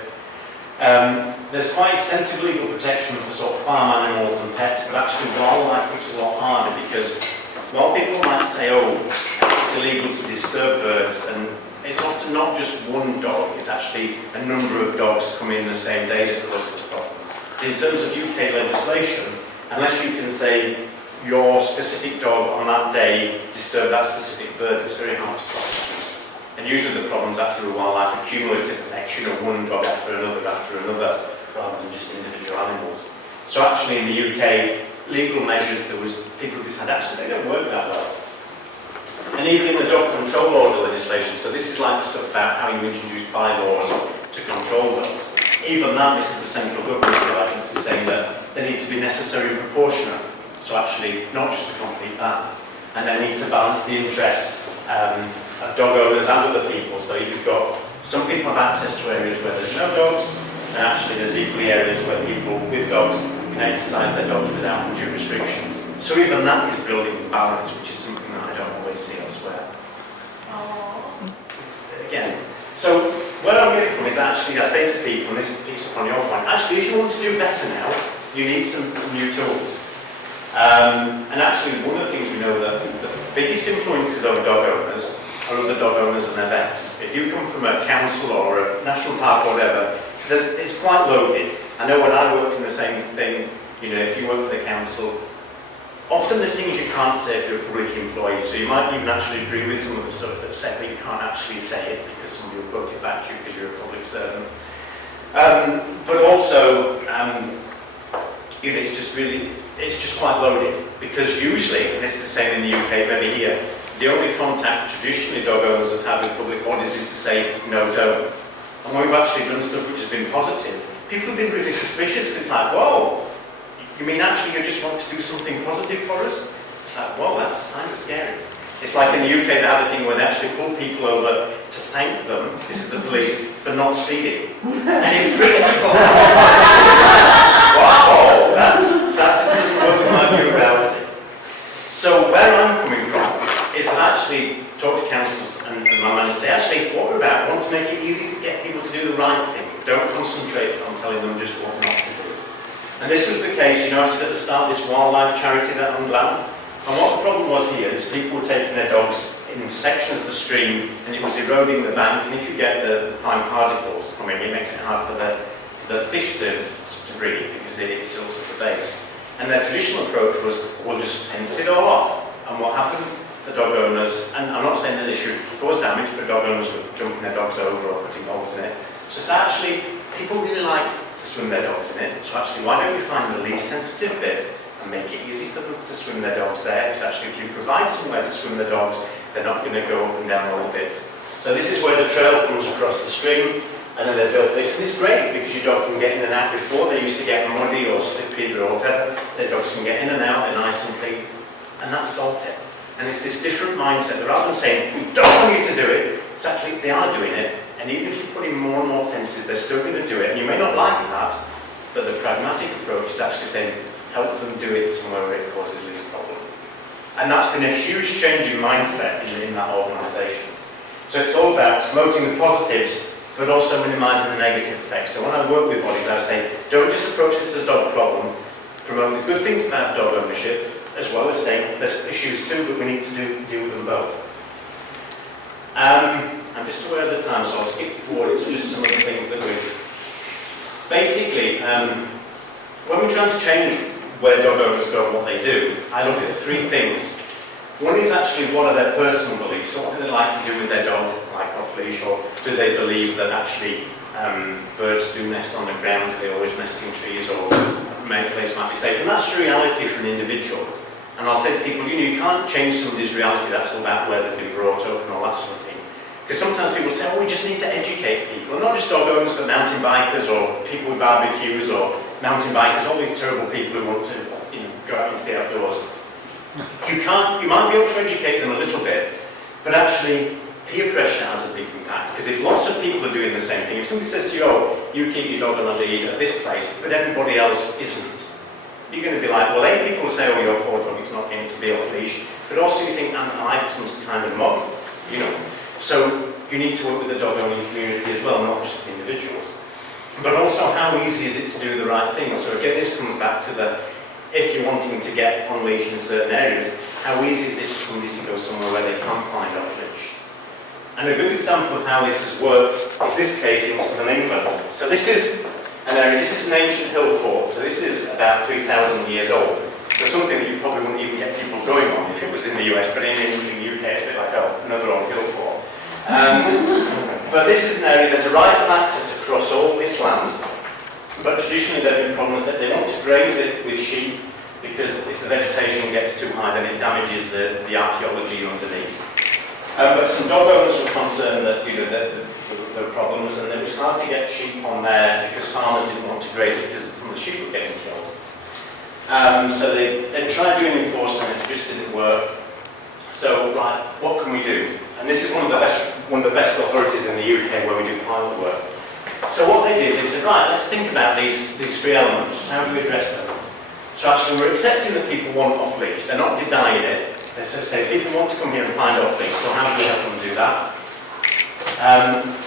There's quite extensive legal protection for sort of farm animals and pets, but actually wildlife it's a lot harder because while people might say, oh, it's illegal to disturb birds, and it's often not just one dog, it's actually a number of dogs coming in the same day that causes the problem. In terms of UK legislation, unless you can say your specific dog on that day disturbed that specific bird, it's very hard to prosecute. And usually the problem's after a wildlife accumulative effect, one dog after another, rather than just individual animals. So actually in the UK, legal measures, people decided actually they don't work that well. And even in the dog control order legislation, so this is like the stuff about how you introduce bylaws to control dogs. Even that, this is the central government's guidance, is saying that they need to be necessary and proportionate. So actually, not just a complete ban. And they need to balance the interests of dog owners and other people. So you've got some people have access to areas where there's no dogs, and actually there's equally areas where people with dogs can exercise their dogs without undue restrictions. So even that is building balance, which is something that I don't always see elsewhere. Again, so where I'm getting from is actually, I say to people, and this picks up on your point, actually if you want to do better now, you need some new tools. And actually one of the things we know that the biggest influences over dog owners are other dog owners and their vets. If you come from a council or a national park or whatever, it's quite loaded. I know when I worked in the same thing, if you work for the council, often there's things you can't say if you're a public employee, so you might even actually agree with some of the stuff that's said, but you can't actually say it because somebody will quote it back to you because you're a public servant. But also, it's just quite loaded, because usually, and this is the same in the UK, maybe here, the only contact traditionally dog owners have had with public bodies is to say, no, don't. And when we've actually done stuff which has been positive, people have been really suspicious, because it's like, whoa, you mean actually you just want to do something positive for us? It's like, whoa, that's kind of scary. It's like in the UK they have a thing where they actually pull people over to thank them, this is the police, for not speeding. And it freaked people out. Wow, that just doesn't work in my view about it. So where I'm coming from is to actually talk to councils and my manager say, actually, what we're about, we want to make it easy to get people to do the right thing. Don't concentrate on telling them just what not to do. And this was the case, I said at the start, this wildlife charity that owned land. And what the problem was here is people were taking their dogs in sections of the stream and it was eroding the bank, and if you get the fine particles coming, it makes it hard for the fish to breed because it silts at the base. And their traditional approach was, we'll just fence it all off. And what happened? The dog owners, and I'm not saying that they should cause damage, but dog owners were jumping their dogs over or putting holes in it. So it's actually, people really like to swim their dogs in it. So actually, why don't we find the least sensitive bit and make it easy for them to swim their dogs there? Because actually, if you provide somewhere to swim their dogs, they're not going to go up and down all the bits. So this is where the trail comes across the stream, and then they built this. And it's great because your dog can get in and out. Before they used to get muddy or slippery or whatever, their dogs can get in and out, they're nice and clean. And that solved it. And it's this different mindset that rather than saying, we don't want you to do it, it's actually, they are doing it. And even if you put in more and more fences, they're still going to do it. And you may not like that, but the pragmatic approach is actually saying, help them do it somewhere where it causes least problem. And that's been a huge change in mindset in that organisation. So it's all about promoting the positives, but also minimising the negative effects. So when I work with bodies, I say, don't just approach this as a dog problem, promote the good things about dog ownership, as well as saying there's issues too, but we need to deal with them both. I'm just aware of the time, so I'll skip forward to just some of the things that we've... Basically, when we're trying to change where dog owners go and what they do, I look at three things. One is actually what are their personal beliefs, so what do they like to do with their dog, like off-leash, or do they believe that actually birds do nest on the ground, they always nest in trees, or a place might be safe, and that's reality for an individual. And I'll say to people, you can't change somebody's reality, that's all about where they've been brought up and all that sort of thing. Because sometimes people say, oh, we just need to educate people, and not just dog owners, but mountain bikers, or people with barbecues, or mountain bikers, all these terrible people who want to go out into the outdoors. You might be able to educate them a little bit, but actually peer pressure has a big impact, because if lots of people are doing the same thing, if somebody says to you, oh, you keep your dog on a lead at this place, but everybody else isn't, you're going to be like, well, people will say, oh, your poor dog is not getting to be off leash, but also you think, am I some kind of mob, So you need to work with the dog owning community as well, not just the individuals. But also, how easy is it to do the right thing? So again, this comes back to the, if you're wanting to get on leash in certain areas, how easy is it for somebody to go somewhere where they can't find off leash? And a good example of how this has worked is this case in southern England. So this is an area, this is an ancient hill fort, so this is about 3,000 years old. So something that you probably wouldn't even get people going on if it was in the US, but in the UK it's a bit like, oh, another old hill fort. But this is an area, there's a right of access across all this land, but traditionally there have been problems that they want to graze it with sheep, because if the vegetation gets too high then it damages the archaeology underneath. But some dog owners were concerned that there were problems, and it was hard to get sheep on there because farmers didn't want to graze it because some of the sheep were getting killed. So they tried doing enforcement, it just didn't work. So, right, what can we do? And this is one of the best authorities in the UK where we do pilot work. So what they did, they said, right, let's think about these three elements. How do we address them? So actually, we're accepting that people want off-leash. They're not denying it. They say people want to come here and find off-leash, so how do we help them do that?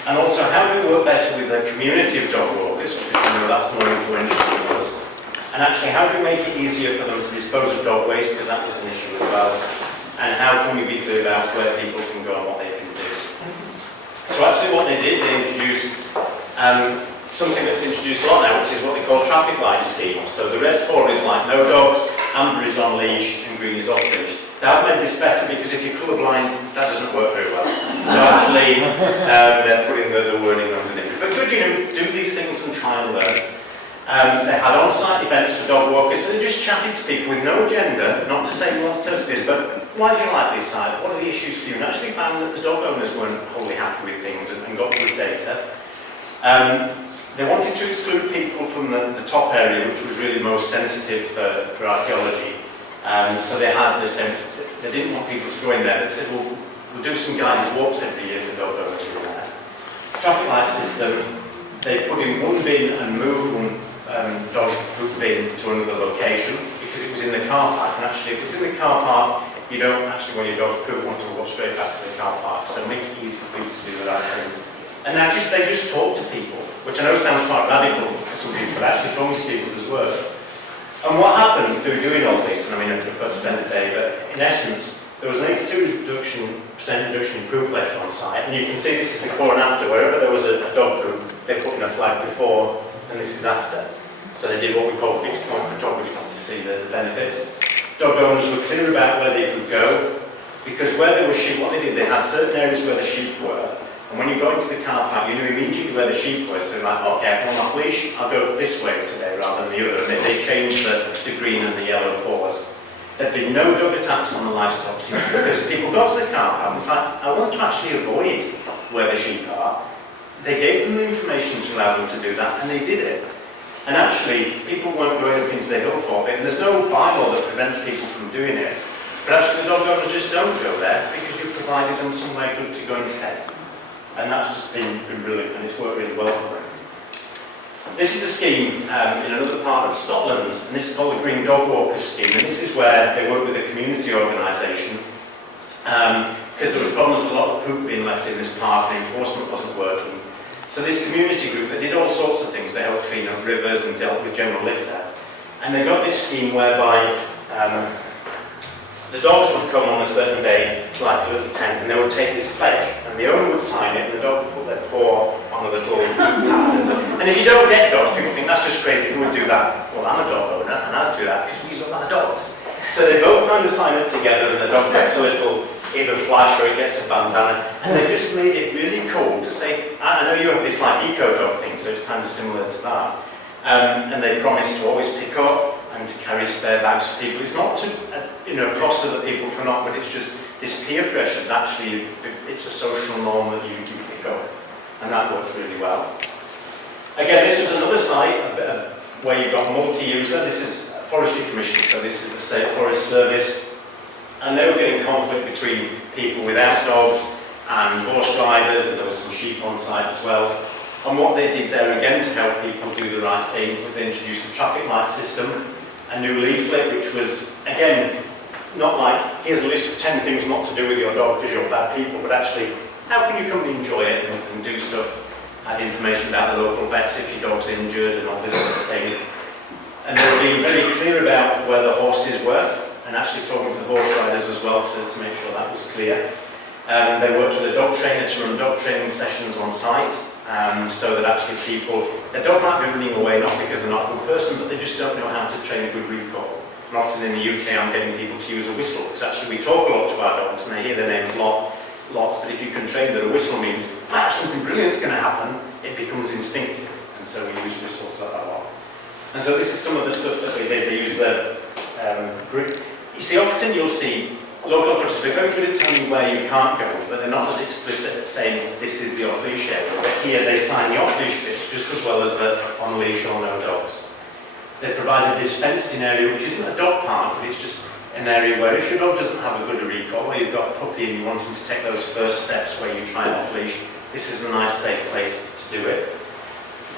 And also, how do we work better with the community of dog walkers, because that's more influential than us. And actually, how do we make it easier for them to dispose of dog waste, because that was an issue as well. And how can we be clear about where people can go and what they can do? So actually what they did, they introduced something that's introduced a lot now, which is what they call traffic light schemes. So the red core is like no dogs, amber is on leash, and green is off leash. They have made this better because if you're colourblind, that doesn't work very well. So actually, they're putting the wording underneath. But good, do these things and try and learn. They had on-site events for dog walkers, so they just chatted to people with no agenda, not to say we want to tell us this, but why do you like this side? What are the issues for you? And actually found that the dog owners weren't wholly happy with things and got good data. They wanted to exclude people from the top area, which was really most sensitive for archaeology. So they said they didn't want people to go in there, but they said, well, we'll do some guided walks every year for dog owners in there. Traffic light system, they put in one bin and moved one dog poop bin to another location because it was in the car park. And actually, if it's in the car park, you don't actually, when your dog's poop, want to walk straight back to the car park. So make it easy for people to do the right thing. And now they just talk to people, which I know sounds quite radical for some people, but actually promise people does work. And what happened through doing all this, and I mean, I could have spent a day, but in essence, there was an 82% reduction in poop left on site, and you can see this is before and after. Wherever there was a dog poop, they put in a flag before, and this is after. So they did what we call fixed point photography to see the benefits. Dog owners were clear about where they could go, because where there were sheep, what they did, they had certain areas where the sheep were, and when you go into the car park, you knew immediately where the sheep were, so like, okay, I'm on off leash, I'll go this way today rather than the other, and they changed the green and the yellow paws. There'd been no dog attacks on the livestock since, because people got to the car park and it's like, I want to actually avoid where the sheep are. They gave them the information to allow them to do that, and they did it. And actually, people weren't going up into the hill fort bit, and there's no bylaw that prevents people from doing it. But actually, the dog owners just don't go there because you've provided them somewhere good to go instead. And that's just been brilliant, and it's worked really well for them. This is a scheme in another part of Scotland, and this is called the Green Dog Walkers Scheme, and this is where they work with a community organisation because there was problems with a lot of poop being left in this park and enforcement wasn't working. So this community group, they did all sorts of things. They helped clean up rivers and dealt with general litter. And they got this scheme whereby the dogs would come on a certain day to like a little tent and they would take this pledge and the owner would sign it and the dog would put their paw on a little pad and so. And if you don't get dogs, people think that's just crazy, who would do that? Well, I'm a dog owner and I'd do that because we love our dogs. So they both kind of sign it together and the dog gets a little either flash or it gets a bandana and they just made it really cool to say, I know you have this like eco dog thing, so it's kind of similar to that. And they promise to always pick up and to carry spare bags for people. It's not to cross other people for not, but it's just this peer pressure that actually it's a social norm that you pick up, and that works really well. Again, this is another site where you've got multi-user. This is Forestry Commission, so this is the State Forest Service, and they were getting conflict between people without dogs and horse drivers, and there was some sheep on site as well. And what they did there, again, to help people do the right thing, was they introduced a traffic light system, a new leaflet, which was, again, not like, here's a list of 10 things not to do with your dog because you're bad people, but actually, how can you come and enjoy it and do stuff, add information about the local vets if your dog's injured and all this sort of thing. And they were being very clear about where the horses were, and actually talking to the horse riders as well to make sure that was clear. They worked with a dog trainer to run dog training sessions on site. So that actually people, their dog might be running away not because they're not a good person, but they just don't know how to train a good recall. And often in the UK I'm getting people to use a whistle, because actually we talk a lot to our dogs and they hear their names lots, but if you can train that a whistle means, wow, something brilliant's going to happen, it becomes instinctive. And so we use whistles a lot. And so this is some of the stuff that they did. They use the grip. You see, often you'll see local authorities are very good at telling you where you can't go, but they're not as explicit at saying this is the off-leash area. But here they sign the off-leash bits just as well as the on-leash or no dogs. They provided this fenced-in area, which isn't a dog park, but it's just an area where if your dog doesn't have a good recall, or you've got a puppy and you want him to take those first steps where you try off-leash, this is a nice, safe place to do it.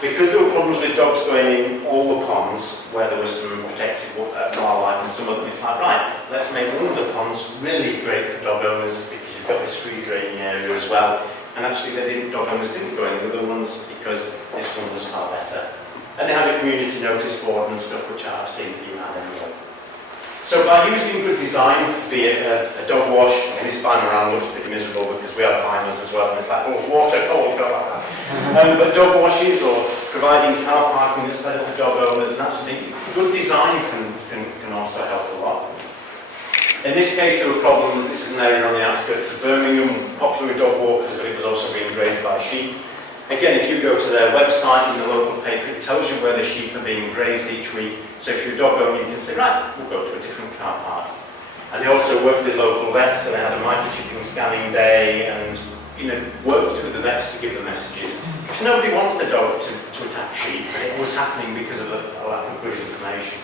Because there were problems with dogs going in all the ponds where there was some protected wildlife and some of them, it's like, right, let's make one of the ponds really great for dog owners because you've got this free draining area as well. And actually dog owners didn't go in the other ones because this one was far better. And they had a community notice board and stuff which I've seen that you had anyway. So by using good design, be it a dog wash, and this climb around looks pretty miserable because we have climbers as well, and it's like, oh, water, cold, don't like that. But dog washes or providing car parking that's better for dog owners, and that's something, good design can also help a lot. In this case there were problems. This is an area on the outskirts of Birmingham, popular with dog walkers, but it was also being grazed by sheep. Again, if you go to their website in the local paper, it tells you where the sheep are being grazed each week. So if you're a dog owner, you can say, right, we'll go to a different car park. And they also worked with local vets, so they had a microchipping scanning day and worked with the vets to give the messages. Because nobody wants their dog to attack sheep, but it was happening because of a lack of good information.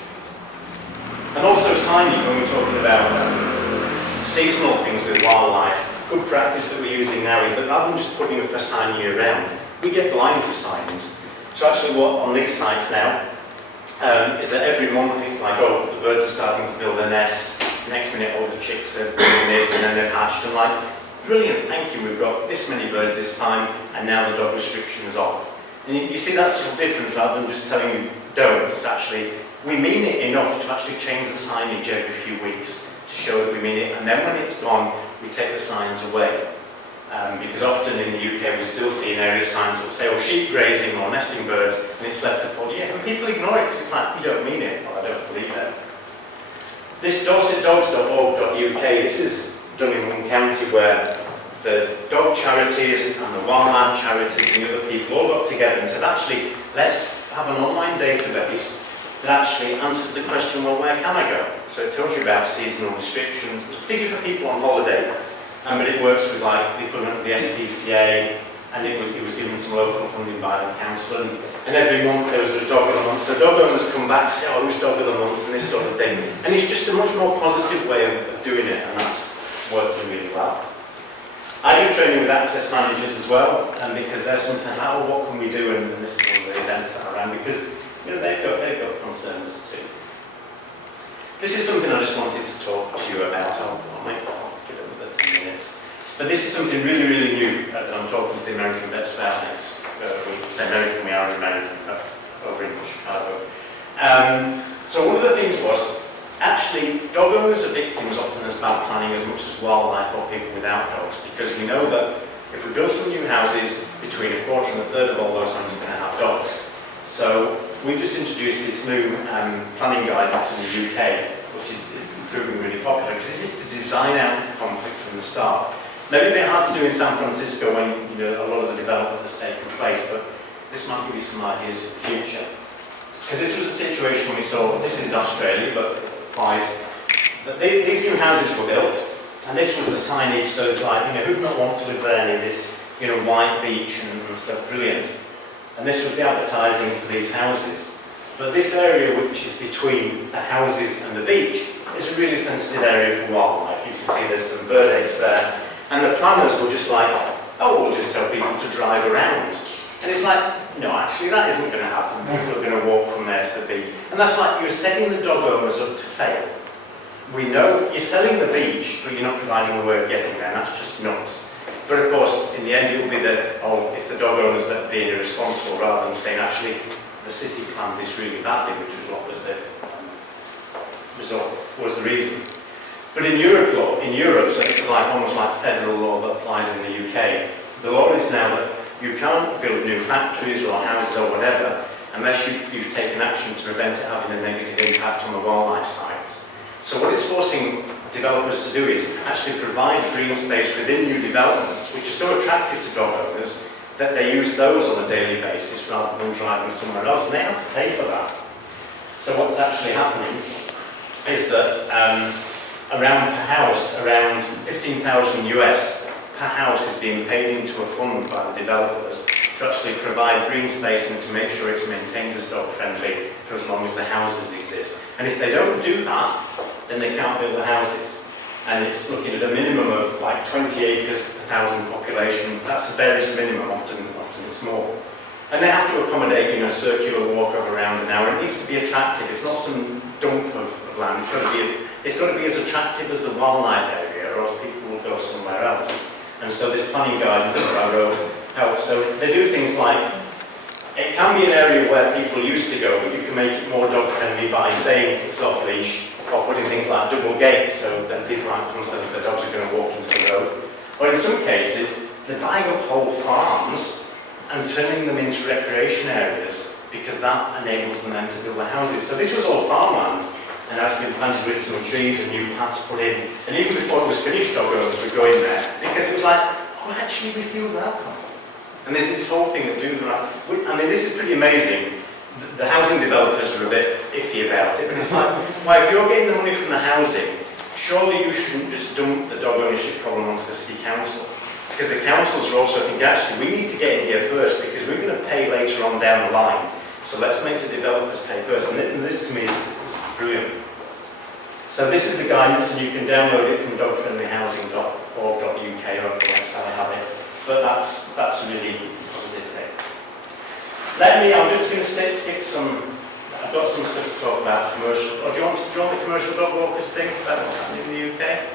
And also signing, when we're talking about seasonal things with wildlife, good practice that we're using now is that rather than just putting up a sign year round, we get blind to signs. So actually what on these sites now is that every month it's like, oh, the birds are starting to build their nests, next minute all the chicks are doing this and then they've hatched, and like, brilliant, thank you, we've got this many birds this time and now the dog restriction is off. And you see that sort of difference rather than just telling you don't, it's actually, we mean it enough to actually change the signage every few weeks to show that we mean it, and then when it's gone, we take the signs away. Because often in the UK we still see in area signs that say, oh, sheep grazing or nesting birds, and it's left up, yeah, and people ignore it because it's like, you don't mean it, or I don't believe it. This dorsetdogs.org.uk, this is done in one county where the dog charities and the wildlife charities and the other people all got together and said, actually, let's have an online database that actually answers the question, well, where can I go? So it tells you about seasonal restrictions, particularly for people on holiday. But it works with like the equivalent of the SPCA, and it was given some local funding by the council, and every month there was a dog of the month. So dog owners come back and say, oh, who's dog of the month, and this sort of thing. And it's just a much more positive way of doing it, and that's working really well. I do training with access managers as well, and because they're sometimes like, oh, what can we do? And this is one of the events that are around, because they've got concerns too. This is something I just wanted to talk to you about. I'll give it another 10 minutes. But this is something really, really new that I'm talking to the American vets about next week. Say American, we are in America, over in Chicago. So one of the things was, actually, dog owners are victims often as bad planning as much as wildlife or people without dogs, because we know that if we build some new houses, between a quarter and a third of all those homes are going to have dogs. So we just introduced this new planning guidance in the UK, which is proving really popular, because this is to design out conflict from the start. Maybe a bit hard to do in San Francisco when a lot of the development has taken place, but this might give you some ideas for the future. Because this was a situation we saw, this is in Australia, but it applies, that these new houses were built, and this was the signage, so it's like, who'd not want to live there near this, white beach and stuff, brilliant. And this was the advertising for these houses. But this area, which is between the houses and the beach, is a really sensitive area for wildlife. You can see there's some bird eggs there. And the planners were just like, oh, we'll just tell people to drive around. And it's like, no, actually that isn't going to happen. People are going to walk from there to the beach. And that's like you're setting the dog owners up to fail. We know you're selling the beach, but you're not providing a way of getting there, and that's just nuts. But of course, in the end, it will be it's the dog owners that are being irresponsible, rather than saying, actually, the city planned this really badly, which was what was the result, was the reason. But in Europe, so it's almost like federal law that applies in the UK. The law is now that you can't build new factories or houses or whatever unless you've taken action to prevent it having a negative impact on the wildlife sites. So what it's forcing developers to do is actually provide green space within new developments, which are so attractive to dog owners that they use those on a daily basis rather than driving somewhere else, and they have to pay for that. So what's actually happening is that around per house, around 15,000 US per house is being paid into a fund by the developers to actually provide green space and to make sure it's maintained as dog friendly for as long as the houses exist. And if they don't do that, then they can't build the houses. And it's looking at a minimum of like 20 acres per 1,000 population. That's the barest minimum, often it's more. And they have to accommodate, a circular walk of around an hour. It needs to be attractive. It's not some dump of land. It's got to be as attractive as the wildlife area, or else people will go somewhere else. And so this planning guidance that I wrote helps. So they do things like, it can be an area where people used to go, but you can make it more dog friendly by saying it's off leash, or putting things like double gates so that people aren't concerned that the dogs are going to walk into the road. Or in some cases, they're buying up whole farms and turning them into recreation areas because that enables them then to build the houses. So this was all farmland, and now it's been planted with some trees and new paths put in. And even before it was finished, dog owners were going there because it was like, oh, actually we feel welcome. And there's this whole thing of doing the right. I mean, this is pretty amazing. The housing developers are a bit iffy about it, but it's like, well, if you're getting the money from the housing, surely you shouldn't just dump the dog ownership problem onto the city council. Because the councils are also thinking, actually, we need to get in here first because we're going to pay later on down the line. So let's make the developers pay first. And this to me is brilliant. So this is the guidance, and you can download it from dogfriendlyhousing.org.uk, or the website I have it. But that's a really positive thing. I'm just going to skip some, I've got some stuff to talk about commercial, or do you want the commercial dog walkers thing about what's happening in the UK?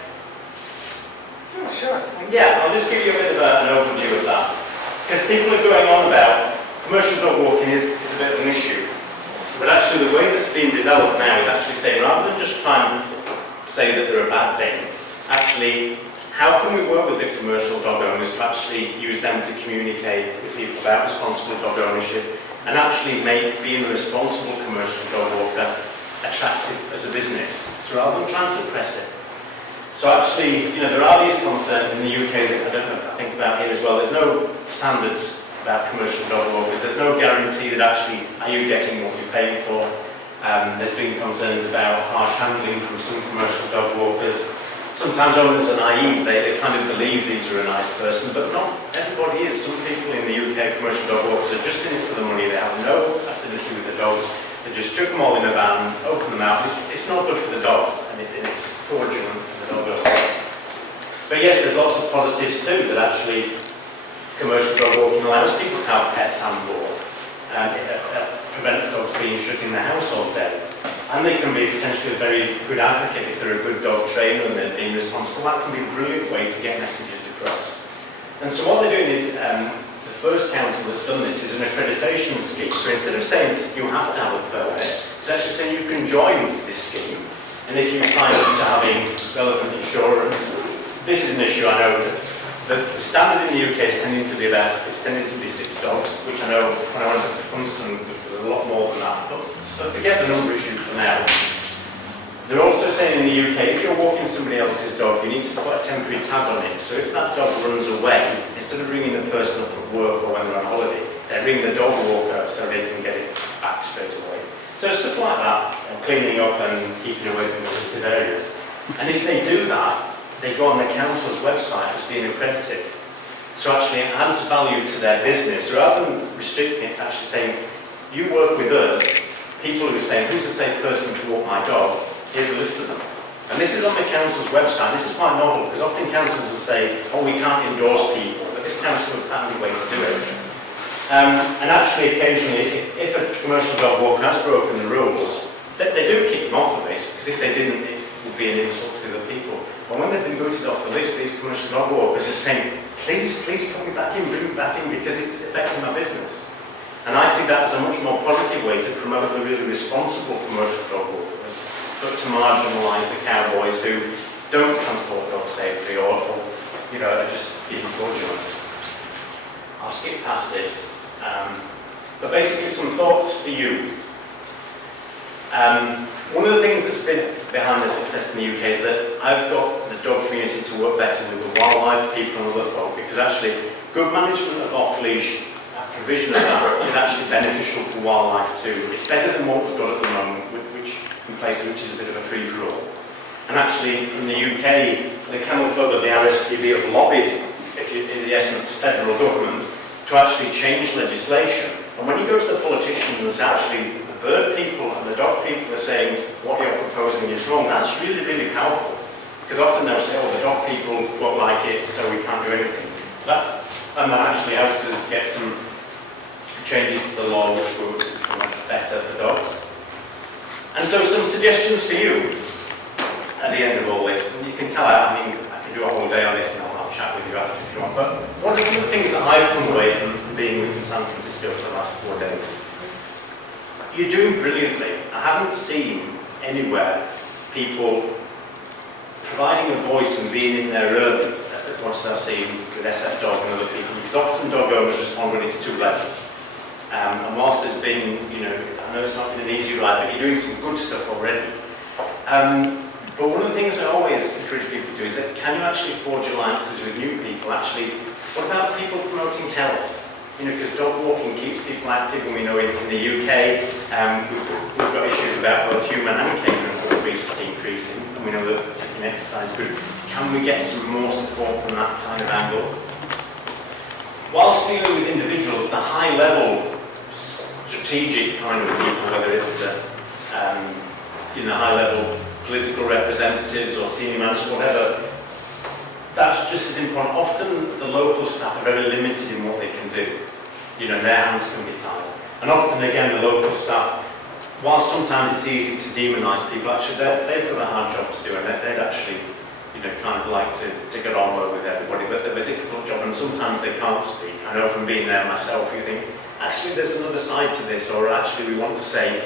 Oh, sure. Yeah, I'll just give you a bit of an overview of that. Because people are going on about commercial dog walking is a bit of an issue. But actually the way that's being developed now is actually saying, rather than just try and say that they're a bad thing, actually, how can we work with the commercial dog owners to actually use them to communicate with people about responsible dog ownership and actually make being a responsible commercial dog walker attractive as a business, so rather than trying to suppress it. So actually, there are these concerns in the UK that I think about here as well. There's no standards about commercial dog walkers. There's no guarantee that actually are you getting what you're paying for. There's been concerns about harsh handling from some commercial dog walkers. Sometimes owners are naive, they kind of believe these are a nice person, but not everybody is. Some people in the UK, commercial dog walkers, are just in it for the money. They have no affinity with the dogs. They just chuck them all in a van, open them out. It's not good for the dogs, and it's fraudulent for the dog owners. But yes, there's lots of positives too, that actually commercial dog walking allows people to have pets and more. It prevents dogs being shut in the house all day. And they can be potentially a very good advocate if they're a good dog trainer and they're being responsible. That can be a brilliant way to get messages across. And so what they're doing, the first council that's done this is an accreditation scheme. So instead of saying you have to have a permit, it's actually saying you can join this scheme. And if you sign up to having relevant insurance, this is an issue I know that the standard in the UK is tending to be $6 dogs, which I know when I went up to Funston, there was a lot more than that. But forget the number issue for now. They're also saying in the UK, if you're walking somebody else's dog, you need to put a temporary tag on it. So if that dog runs away, instead of ringing the person up at work or when they're on holiday, they ring the dog walker so they can get it back straight away. So stuff like that, and cleaning up and keeping away from sensitive areas. And if they do that, they go on the council's website as being accredited. So actually it adds value to their business. Rather than restricting it, it's actually saying, you work with us, people who are saying, who's a safe person to walk my dog? Here's a list of them. And this is on the council's website. This is quite novel, because often councils will say, oh, we can't endorse people, but this council have found a way to do it. And actually, occasionally, if a commercial dog walker has broken the rules, they do kick them off the list, because if they didn't, it would be an insult to the people. But when they've been booted off the list, these commercial dog walkers are saying, please put me back in, bring me back in, because it's affecting my business. And I see that as a much more positive way to promote the really responsible commercial dog walkers, but to marginalise the cowboys who don't transport dogs safely or are just being fraudulent. I'll skip past this. But basically some thoughts for you. One of the things that's been behind the success in the UK is that I've got the dog community to work better with the wildlife people and other folk, because actually good management of off-leash, provision of that is actually beneficial for wildlife too. It's better than what we've got at the moment, which is a bit of a free-for-all. And actually, in the UK, the Kennel Club and the RSPB have lobbied, in the essence, federal government, to actually change legislation. And when you go to the politicians and say, actually, the bird people and the dog people are saying what you're proposing is wrong, that's really, really powerful. Because often they'll say, oh, the dog people won't like it, so we can't do anything. And that actually helps us get some changes to the law which will be much better for dogs. And so some suggestions for you at the end of all this. And you can tell, I can do a whole day on this and I'll chat with you after if you want. But what are some of the things that I've come away from being with in San Francisco for the last 4 days? You're doing brilliantly. I haven't seen anywhere people providing a voice and being in there early as much as I've seen with SFDOG and other people. Because often dog owners respond when it's too late. And whilst there's been, I know it's not been an easy ride, but you're doing some good stuff already. But one of the things I always encourage people to do is that can you actually forge alliances with new people? Actually, what about people promoting health? Because dog walking keeps people active, and we know in the UK we've got issues about both human and canine obesity increasing, and we know that taking exercise is good. Can we get some more support from that kind of angle? Whilst dealing with individuals, the high-level strategic kind of people, whether it's the high-level political representatives or senior managers, whatever, that's just as important. Often the local staff are very limited in what they can do. Their hands can be tied. And often, again, the local staff, whilst sometimes it's easy to demonise people, actually they've got a hard job to do, and they'd actually kind of like to get on well with everybody, but they've a difficult job, and sometimes they can't speak. I know from being there myself, you think, actually there's another side to this, or actually we want to say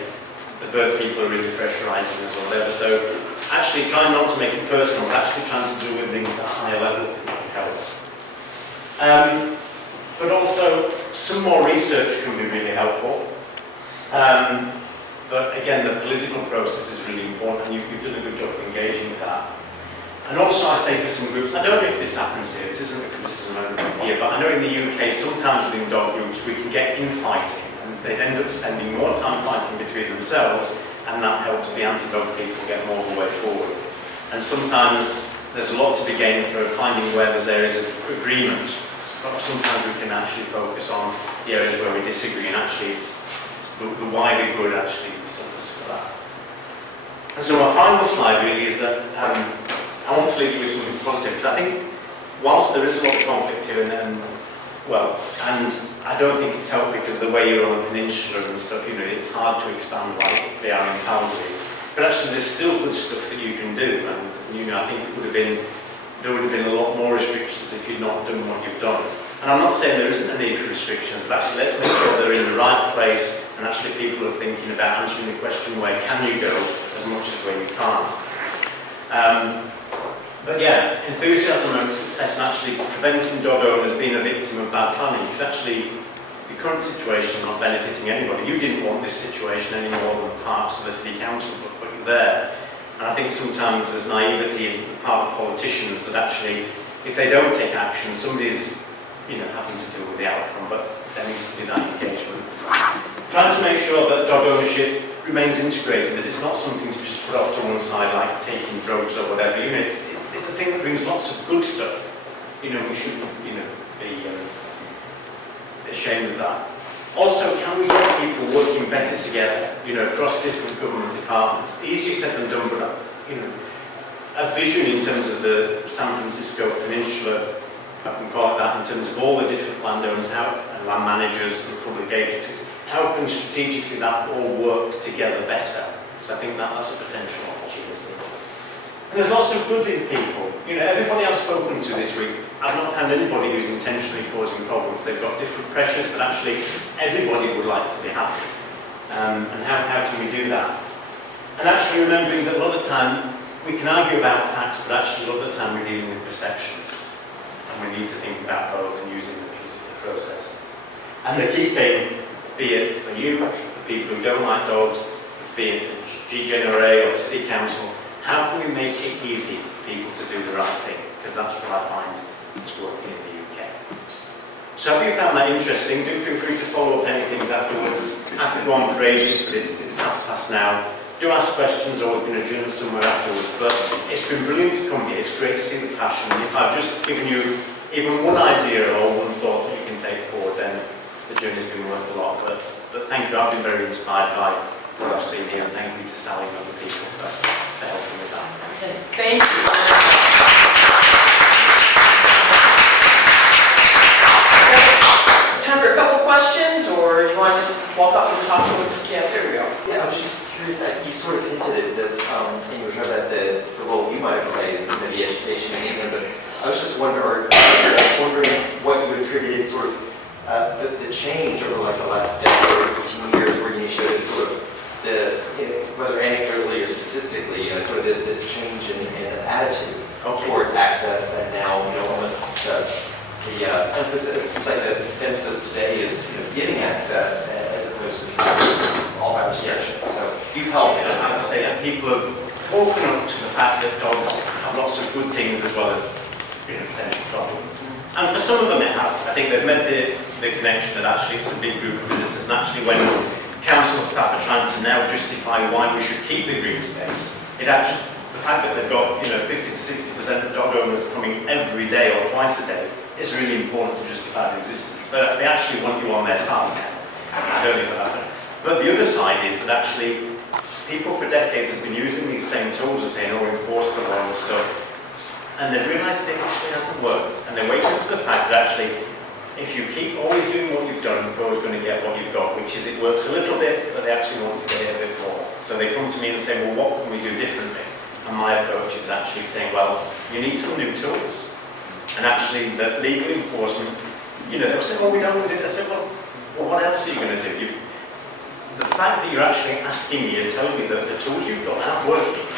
the bird people are really pressurising us or whatever. So actually trying not to make it personal, but actually trying to do with things at a higher level helps. But also, some more research can be really helpful. But again, the political process is really important, and you've done a good job of engaging with that. And also I say to some groups, I don't know if this happens here, this isn't a criticism here, but I know in the UK, sometimes within dog groups, we can get infighting, and they end up spending more time fighting between themselves, and that helps the anti-dog people get more of a way forward. And sometimes there's a lot to be gained for finding where there's areas of agreement. Sometimes we can actually focus on the areas where we disagree, and actually it's the wider good actually suffers for that. And so my final slide really is that I want to leave you with something positive, because I think whilst there is a lot of conflict here and I don't think it's helped because of the way you're on a peninsula and stuff, it's hard to expand like they are in Calgary. But actually there's still good stuff that you can do, and I think there would have been a lot more restrictions if you'd not done what you've done. And I'm not saying there isn't a need for restrictions, but actually let's make sure they're in the right place and actually people are thinking about answering the question, where can you go, as much as where you can't. But yeah, enthusiasm and success and actually preventing dog owners being a victim of bad planning is actually the current situation not benefiting anybody. You didn't want this situation any more than parts of the city council, but you're there. And I think sometimes there's naivety in part of politicians that actually, if they don't take action, somebody's having to deal with the outcome, but there needs to be that engagement. Trying to make sure that dog ownership remains integrated, that it's not something to just put off to one side like taking drugs or whatever. It's a thing that brings lots of good stuff. We shouldn't be ashamed of that. Also, can we get people working better together, across different government departments? Easier said than done, but a vision in terms of the San Francisco Peninsula, if I can call it that, in terms of all the different landowners, and land managers and public agencies, how can strategically that all work together better? Because I think that's a potential opportunity. And there's lots of good in people. Everybody I've spoken to this week, I've not found anybody who's intentionally causing problems. They've got different pressures, but actually everybody would like to be happy. And how can we do that? And actually remembering that a lot of the time we can argue about facts, but actually a lot of the time we're dealing with perceptions. And we need to think about both and using the process. And the key thing, be it for you, for people who don't like dogs, be it for GGNRA or the City Council, how can we make it easy for people to do the right thing? Because that's what I find is working in the UK. So if you found that interesting, do feel free to follow up any things afterwards. I could go on for ages, but it's 1:30 now. Do ask questions, or we can adjourn somewhere afterwards. But it's been brilliant to come here. It's great to see the passion. If I've just given you even one idea or one thought that you can take forward, then the journey's been worth a lot. But thank you. I've been very inspired by what I've seen here, and thank you to Sally and other people for helping with that. Yes, thank you. Time for a couple questions, or you want to just walk up and talk to them? Yeah, there we go. Yeah, I was just curious, you sort of hinted at this in your talk about the role you might play in maybe education in England, but I was just wondering what you attributed sort of the change over like the last 10 or 15 years, where you showed sort of whether anecdotally or statistically, sort of this change in attitude towards access, and now almost the emphasis. It seems like the emphasis today is giving access as opposed to all by restriction. So you've helped. I have to say that people have woken up to the fact that dogs have lots of good things as well as potential problems. And for some of them it has. I think they've made the connection that actually it's a big group of visitors, and actually when council staff are trying to now justify why we should keep the green space, the fact that they've got 50 to 60% of dog owners coming every day or twice a day is really important to justify their existence. So they actually want you on their side now. But the other side is that actually people for decades have been using these same tools of saying, enforce the law and stuff, and they've realised it actually hasn't worked. And they wake up to the fact that actually, if you keep always doing what you've done, you're always going to get what you've got, which is it works a little bit, but they actually want to get it a bit more. So they come to me and say, well, what can we do differently? And my approach is actually saying, well, you need some new tools. And actually, the legal enforcement, they'll say, well, we don't want to do it. I said, well, what else are you going to do? The fact that you're actually asking me is telling me that the tools you've got aren't working.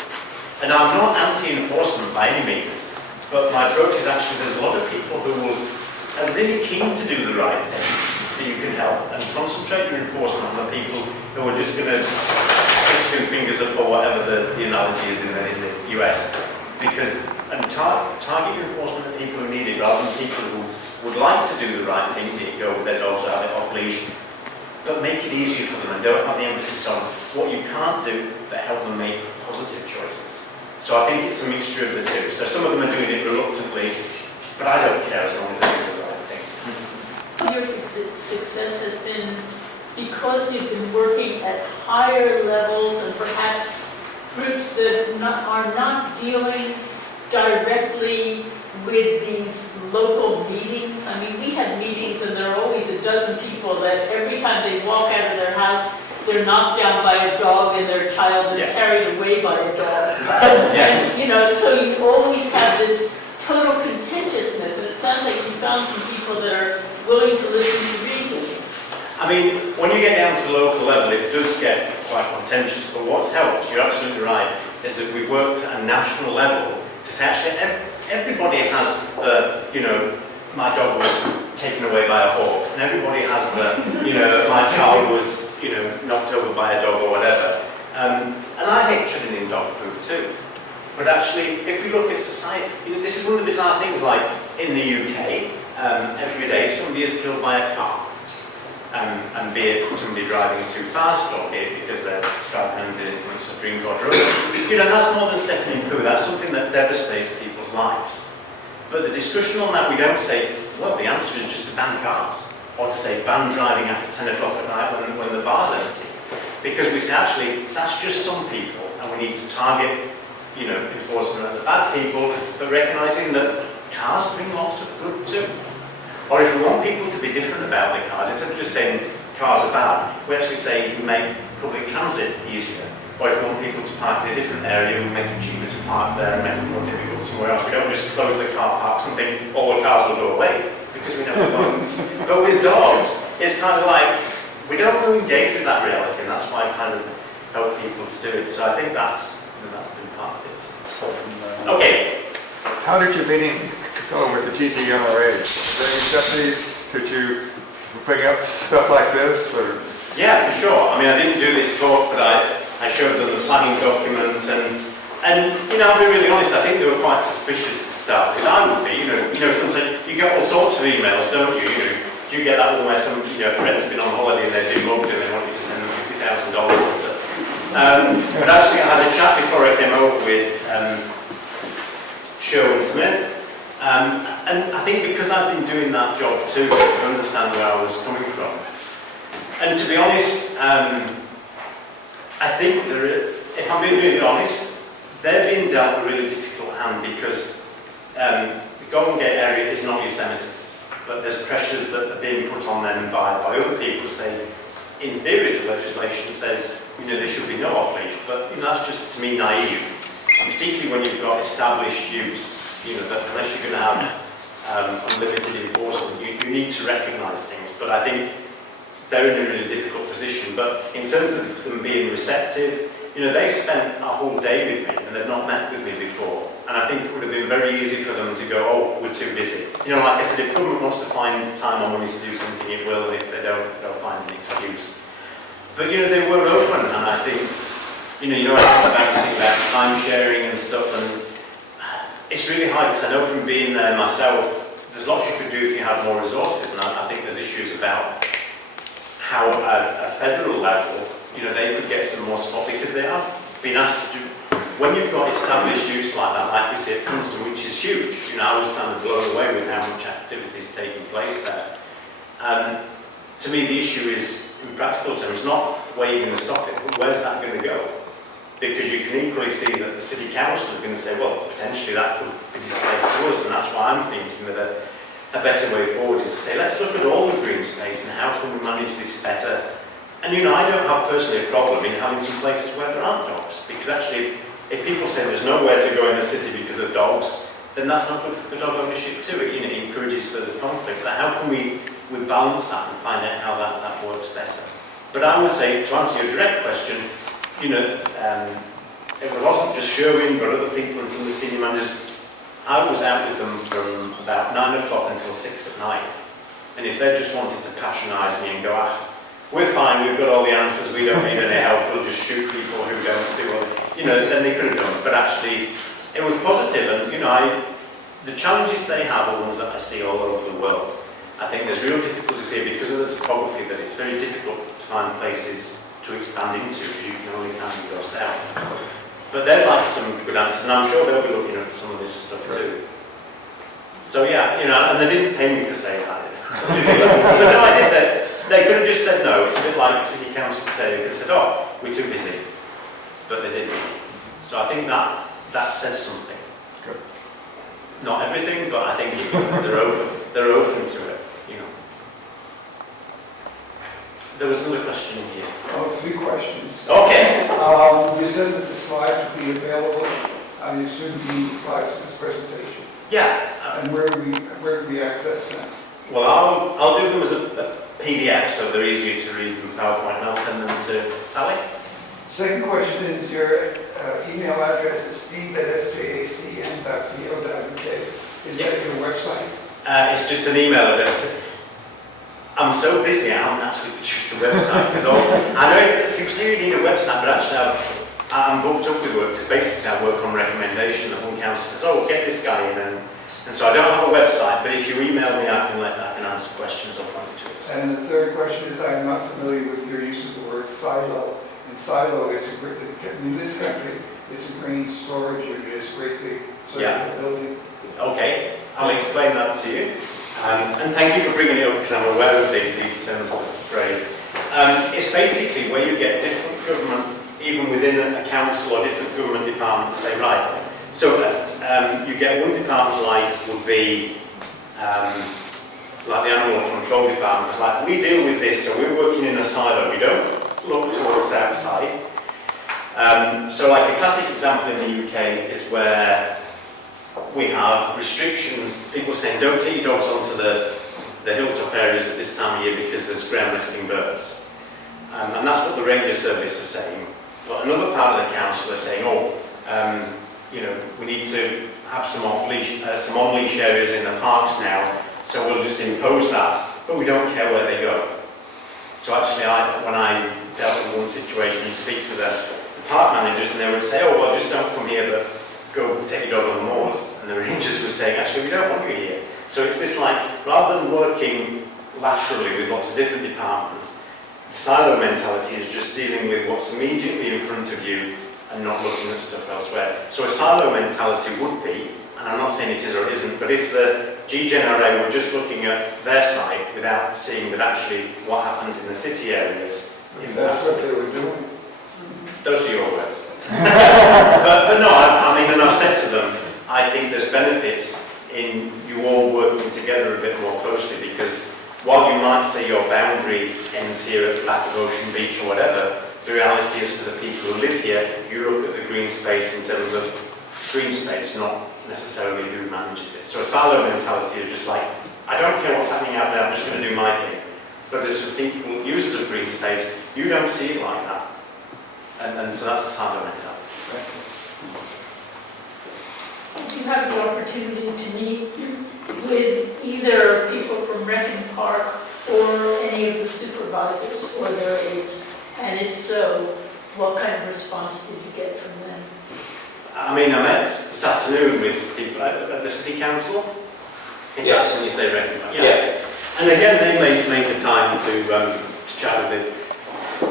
And I'm not anti-enforcement by any means, but my approach is actually there's a lot of people who are really keen to do the right thing that you can help, and concentrate your enforcement on the people who are just going to stick 2 fingers up, or whatever the analogy is in the US. And target your enforcement at people who need it, rather than people who would like to do the right thing, be it go with their dogs or have it off leash, but make it easier for them and don't have the emphasis on what you can't do, but help them make positive choices. So I think it's a mixture of the two. So some of them are doing it reluctantly, but I don't care as long as they do the right thing. Your success has been because you've been working at higher levels, and perhaps groups that are not dealing directly with these local meetings. I mean, we have meetings and there are always a dozen people that every time they walk out of their house, they're knocked down by a dog and their child is carried away by a dog. And, so you always have this total contentiousness, and it sounds like you found some people that are listen to reason. I mean, when you get down to the local level, it does get quite contentious, but what's helped, you're absolutely right, is that we've worked at a national level to say actually everybody has the, you know, my dog was taken away by a hawk, and everybody has the, you know, my child was, you know, knocked over by a dog or whatever. And I hate treading in dog poop too. But actually, if we look at society, you know, this is one of the bizarre things, like in the UK, every day somebody is killed by a car. And be it somebody driving too fast, or be it because they're driving under the influence of drink or drugs. You know, that's more than stepping in poo, that's something that devastates people's lives. But the discussion on that, we don't say, well, the answer is just to ban cars, or to say ban driving after 10 o'clock at night when the bar's empty. Because we say, actually, that's just some people, and we need to target, you know, enforcement of the bad people, but recognising that cars bring lots of good too. Or if we want people to be different about the cars, instead of just saying cars are bad, we actually say we make public transit easier. Or if we want people to park in a different area, we make it cheaper to park there and make it more difficult somewhere else. We don't just close the car parks and think all the cars will go away, because we know they won't. But with dogs, it's kind of like, we don't want to engage with that reality, and that's why I kind of help people to do it. So I think that's been part of it. Okay. How did your meeting go with the GTNRA? Was there any necessity that you bring up stuff like this, or? Yeah, for sure. I mean, I didn't do this talk, but I showed them the planning document, and you know, I'll be really honest, I think they were quite suspicious to start with. I would be, you know, sometimes you get all sorts of emails, don't you? Do you get that one where some, you know, friend's been on holiday and they've been mugged and they want you to send them $50,000 and stuff? But actually, I had a chat before I came over with Sherwin Smith. And I think because I've been doing that job too, I understand where I was coming from. And to be honest, I think if I'm being really honest, they're being dealt a really difficult hand, because the Golden Gate area is not Yosemite, but there's pressures that are being put on them by other people. Say, in theory, the legislation says, you know, there should be no off-leash, but you know, that's just, to me, naive. Particularly when you've got established use, you know, that unless you're going to have unlimited enforcement, you need to recognise things. But I think they're in a really difficult position. But in terms of them being receptive, you know, they spent a whole day with me, and they've not met with me before. And I think it would have been very easy for them to go, oh, we're too busy. You know, like I said, if government wants to find time or money to do something, it will, and if they don't, they'll find an excuse. But, you know, they were open, and I think, you know, I talked about this thing about time sharing and stuff, and it's really hard, because I know from being there myself, there's lots you could do if you had more resources, and I think there's issues about how at a federal level, you know, they could get some more support, because they have been asked to do, when you've got established use like that, like we see at Princeton, which is huge, you know, I was kind of blown away with how much activity is taking place there. To me, the issue is, in practical terms, not waving the stop it, but where's that going to go? Because you can equally see that the city council is going to say, well, potentially that could be displaced to us, and that's why I'm thinking that a better way forward is to say, let's look at all the green space and how can we manage this better. And you know, I don't have personally a problem in having some places where there aren't dogs, because actually if people say there's nowhere to go in the city because of dogs, then that's not good for dog ownership too. It, you know, it encourages further conflict. But how can we balance that and find out how that works better? But I would say, to answer your direct question, you know, it wasn't just Sherwin, but other people and some of the senior managers. I was out with them from about 9 o'clock until 6 at night. And if they just wanted to patronise me and go, we're fine, we've got all the answers, we don't need any help, we'll just shoot people who don't do it, you know, then they could have done. But actually, it was positive, and you know, the challenges they have are ones that I see all over the world. I think there's real difficulties here because of the topography, that it's very difficult to find places to expand into, because you can only kind of go south. But they'd like some good answers, and I'm sure they'll be looking at some of this stuff too. So yeah, you know, and they didn't pay me to say that. But no, I did that. They could have just said no. It's a bit like City Council today. They could have said, oh, we're too busy. But they didn't. So I think that says something. Good. Not everything, but I think it means that they're open to it, you know. There was another question here. Oh, 3 questions. Okay. You said that the slides would be available. I assume the slides in this presentation. Yeah. And where do we access them? Well, I'll do them as a PDF, so they're easier to read than PowerPoint, and I'll send them to Sally. Second question is your email address is steve@sjacn.co.uk. Is that your website? It's just an email address. I'm so busy, I haven't actually produced a website, because I know people say you need a website, but actually I'm booked up with work, because basically I work on recommendation. The whole council says, oh, get this guy in, and so I don't have a website, but if you email me, I can answer questions or point you to it. And the third question is, I'm not familiar with your use of the word silo. And silo is in this country, it's a grain storage unit, it's a great big circular building. Okay, I'll explain that to you. And thank you for bringing it up, because I'm aware of these terms of phrase. It's basically where you get different government, even within a council or different government department, say, right, so you get one department would be like the animal control department. It's like, we deal with this, so we're working in a silo, we don't look towards outside. So like a classic example in the UK is where we have restrictions, people saying don't take your dogs onto the hilltop areas at this time of year because there's ground nesting birds. And that's what the Ranger Service is saying. But another part of the council are saying, we need to have some off-leash, some on-leash areas in the parks now, so we'll just impose that, but we don't care where they go. So actually, when I dealt with one situation, you speak to the park managers and they would say, oh, well, just don't come here, but go take your dog on the moors. And the rangers were saying, actually, we don't want you here. So it's this rather than working laterally with lots of different departments, the silo mentality is just dealing with what's immediately in front of you and not looking at stuff elsewhere. So a silo mentality would be, and I'm not saying it is or it isn't, but if the GGNRA were just looking at their site without seeing that actually what happens in the city areas That's what they were doing. Those are your words. but no, I mean, and I've said to them, I think there's benefits in you all working together a bit more closely, because while you might say your boundary ends here at the back of Ocean Beach or whatever, the reality is for the people who live here, you look at the green space in terms of green space, not necessarily who manages it. So a silo mentality is just like, I don't care what's happening out there, I'm just going to do my thing. But there's some people, users of green space, you don't see it like that. And so that's the silo mentality. Did you have the opportunity to meet with either people from Rec and Park or any of the supervisors or their aides? And if so, what kind of response did you get from them? I mean, I met this afternoon with people at the City Council. Is Yes. that when you say Rec and Park? Yeah. And again, they made the time to chat with it.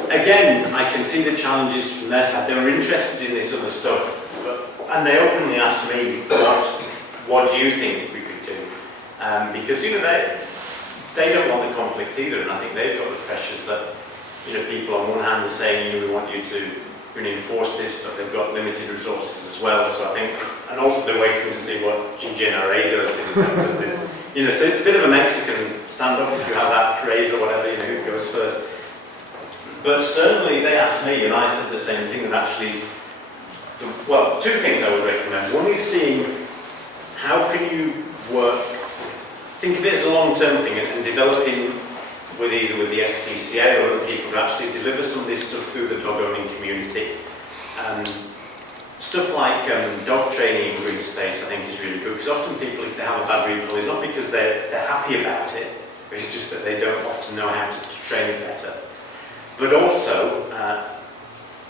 Again, I can see the challenges from their side. They were interested in this other stuff, and they openly asked me, what do you think we could do? Because, they don't want the conflict either, and I think they've got the pressures that, people on one hand are saying, we want you to enforce this, but they've got limited resources as well. So I think, and also they're waiting to see what GGNRA does in terms of this. So it's a bit of a Mexican standoff, if you have that phrase or whatever, who goes first. But certainly they asked me, and I said the same thing, that actually, two things I would recommend. One is seeing how can you work, think of it as a long-term thing, and developing with either with the SPCA or other people to actually deliver some of this stuff through the dog-owning community. Stuff like dog training in green space, I think, is really good, because often people, if they have a bad recall, it's not because they're happy about it, it's just that they don't often know how to train it better. But also,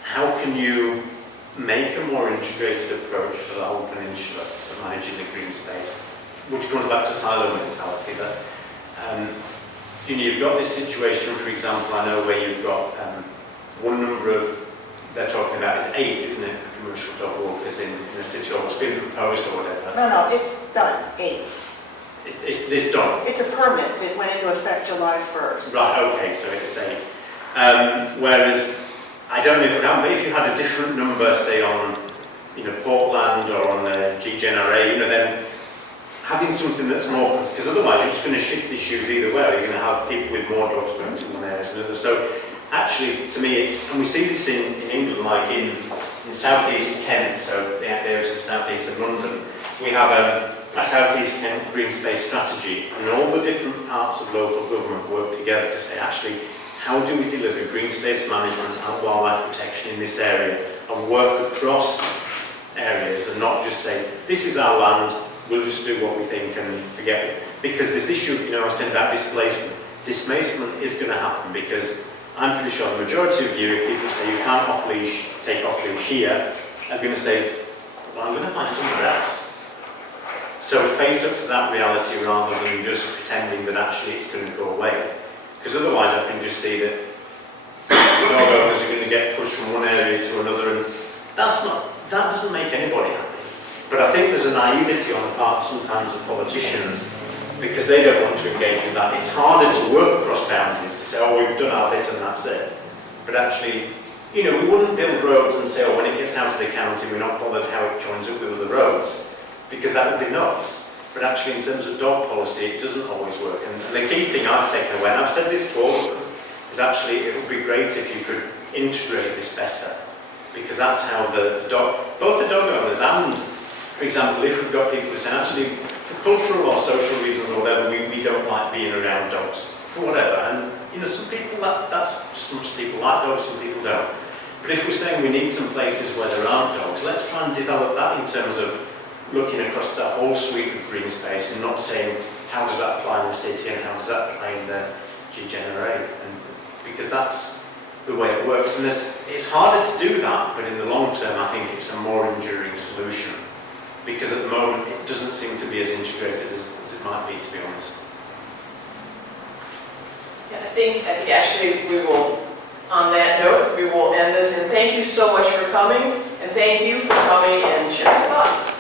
how can you make a more integrated approach for the whole peninsula of managing the green space, which comes back to silo mentality. That you've got this situation, for example, I know where you've got one number of, they're talking about is 8, isn't it, for commercial dog walkers in the city, or what's been proposed or whatever. No, it's done, 8. It's done. It's a permit that went into effect July 1st. Right, okay, so it's 8. Whereas, I don't know if it happened, but if you had a different number, say on, Portland or on the GGNRA, then having something that's more, because otherwise you're just going to shift issues either way. You're going to have people with more dogs going to one area and others. So actually, to me, and we see this in England, like in southeast Kent, so the area to the southeast of London, we have a South East Kent green space strategy, and all the different parts of local government work together to say, actually, how do we deliver green space management and wildlife protection in this area, and work across areas and not just say, this is our land, we'll just do what we think and forget it. Because this issue, you know, I was saying about displacement. Displacement is going to happen because I'm pretty sure the majority of you, if people say you can't off-leash, take off-leash here, are going to say, well, I'm going to find somewhere else. So face up to that reality rather than just pretending that actually it's going to go away. Because otherwise I can just see that dog owners are going to get pushed from one area to another, and that doesn't make anybody happy. But I think there's a naivety on the part sometimes of politicians because they don't want to engage with that. It's harder to work across boundaries to say, oh, we've done our bit and that's it. But actually, you know, we wouldn't build roads and say, oh, when it gets out to the county, we're not bothered how it joins up with other roads, because that would be nuts. But actually, in terms of dog policy, it doesn't always work. And the key thing I've taken away, and I've said this to all of them, is actually it would be great if you could integrate this better, because that's how both the dog owners and, for example, if we've got people who say, actually, for cultural or social reasons or whatever, we don't like being around dogs, for whatever. And, you know, some people, some people like dogs, some people don't. But if we're saying we need some places where there aren't dogs, let's try and develop that in terms of looking across that whole suite of green space and not saying, how does that apply in the city and how does that apply in the GGNRA? And because that's the way it works. And it's harder to do that, but in the long term, I think it's a more enduring solution. Because at the moment, it doesn't seem to be as integrated as it might be, to be honest. Yeah, I think actually we will, on that note, we will end this. And thank you so much for coming. And thank you for coming and sharing your thoughts.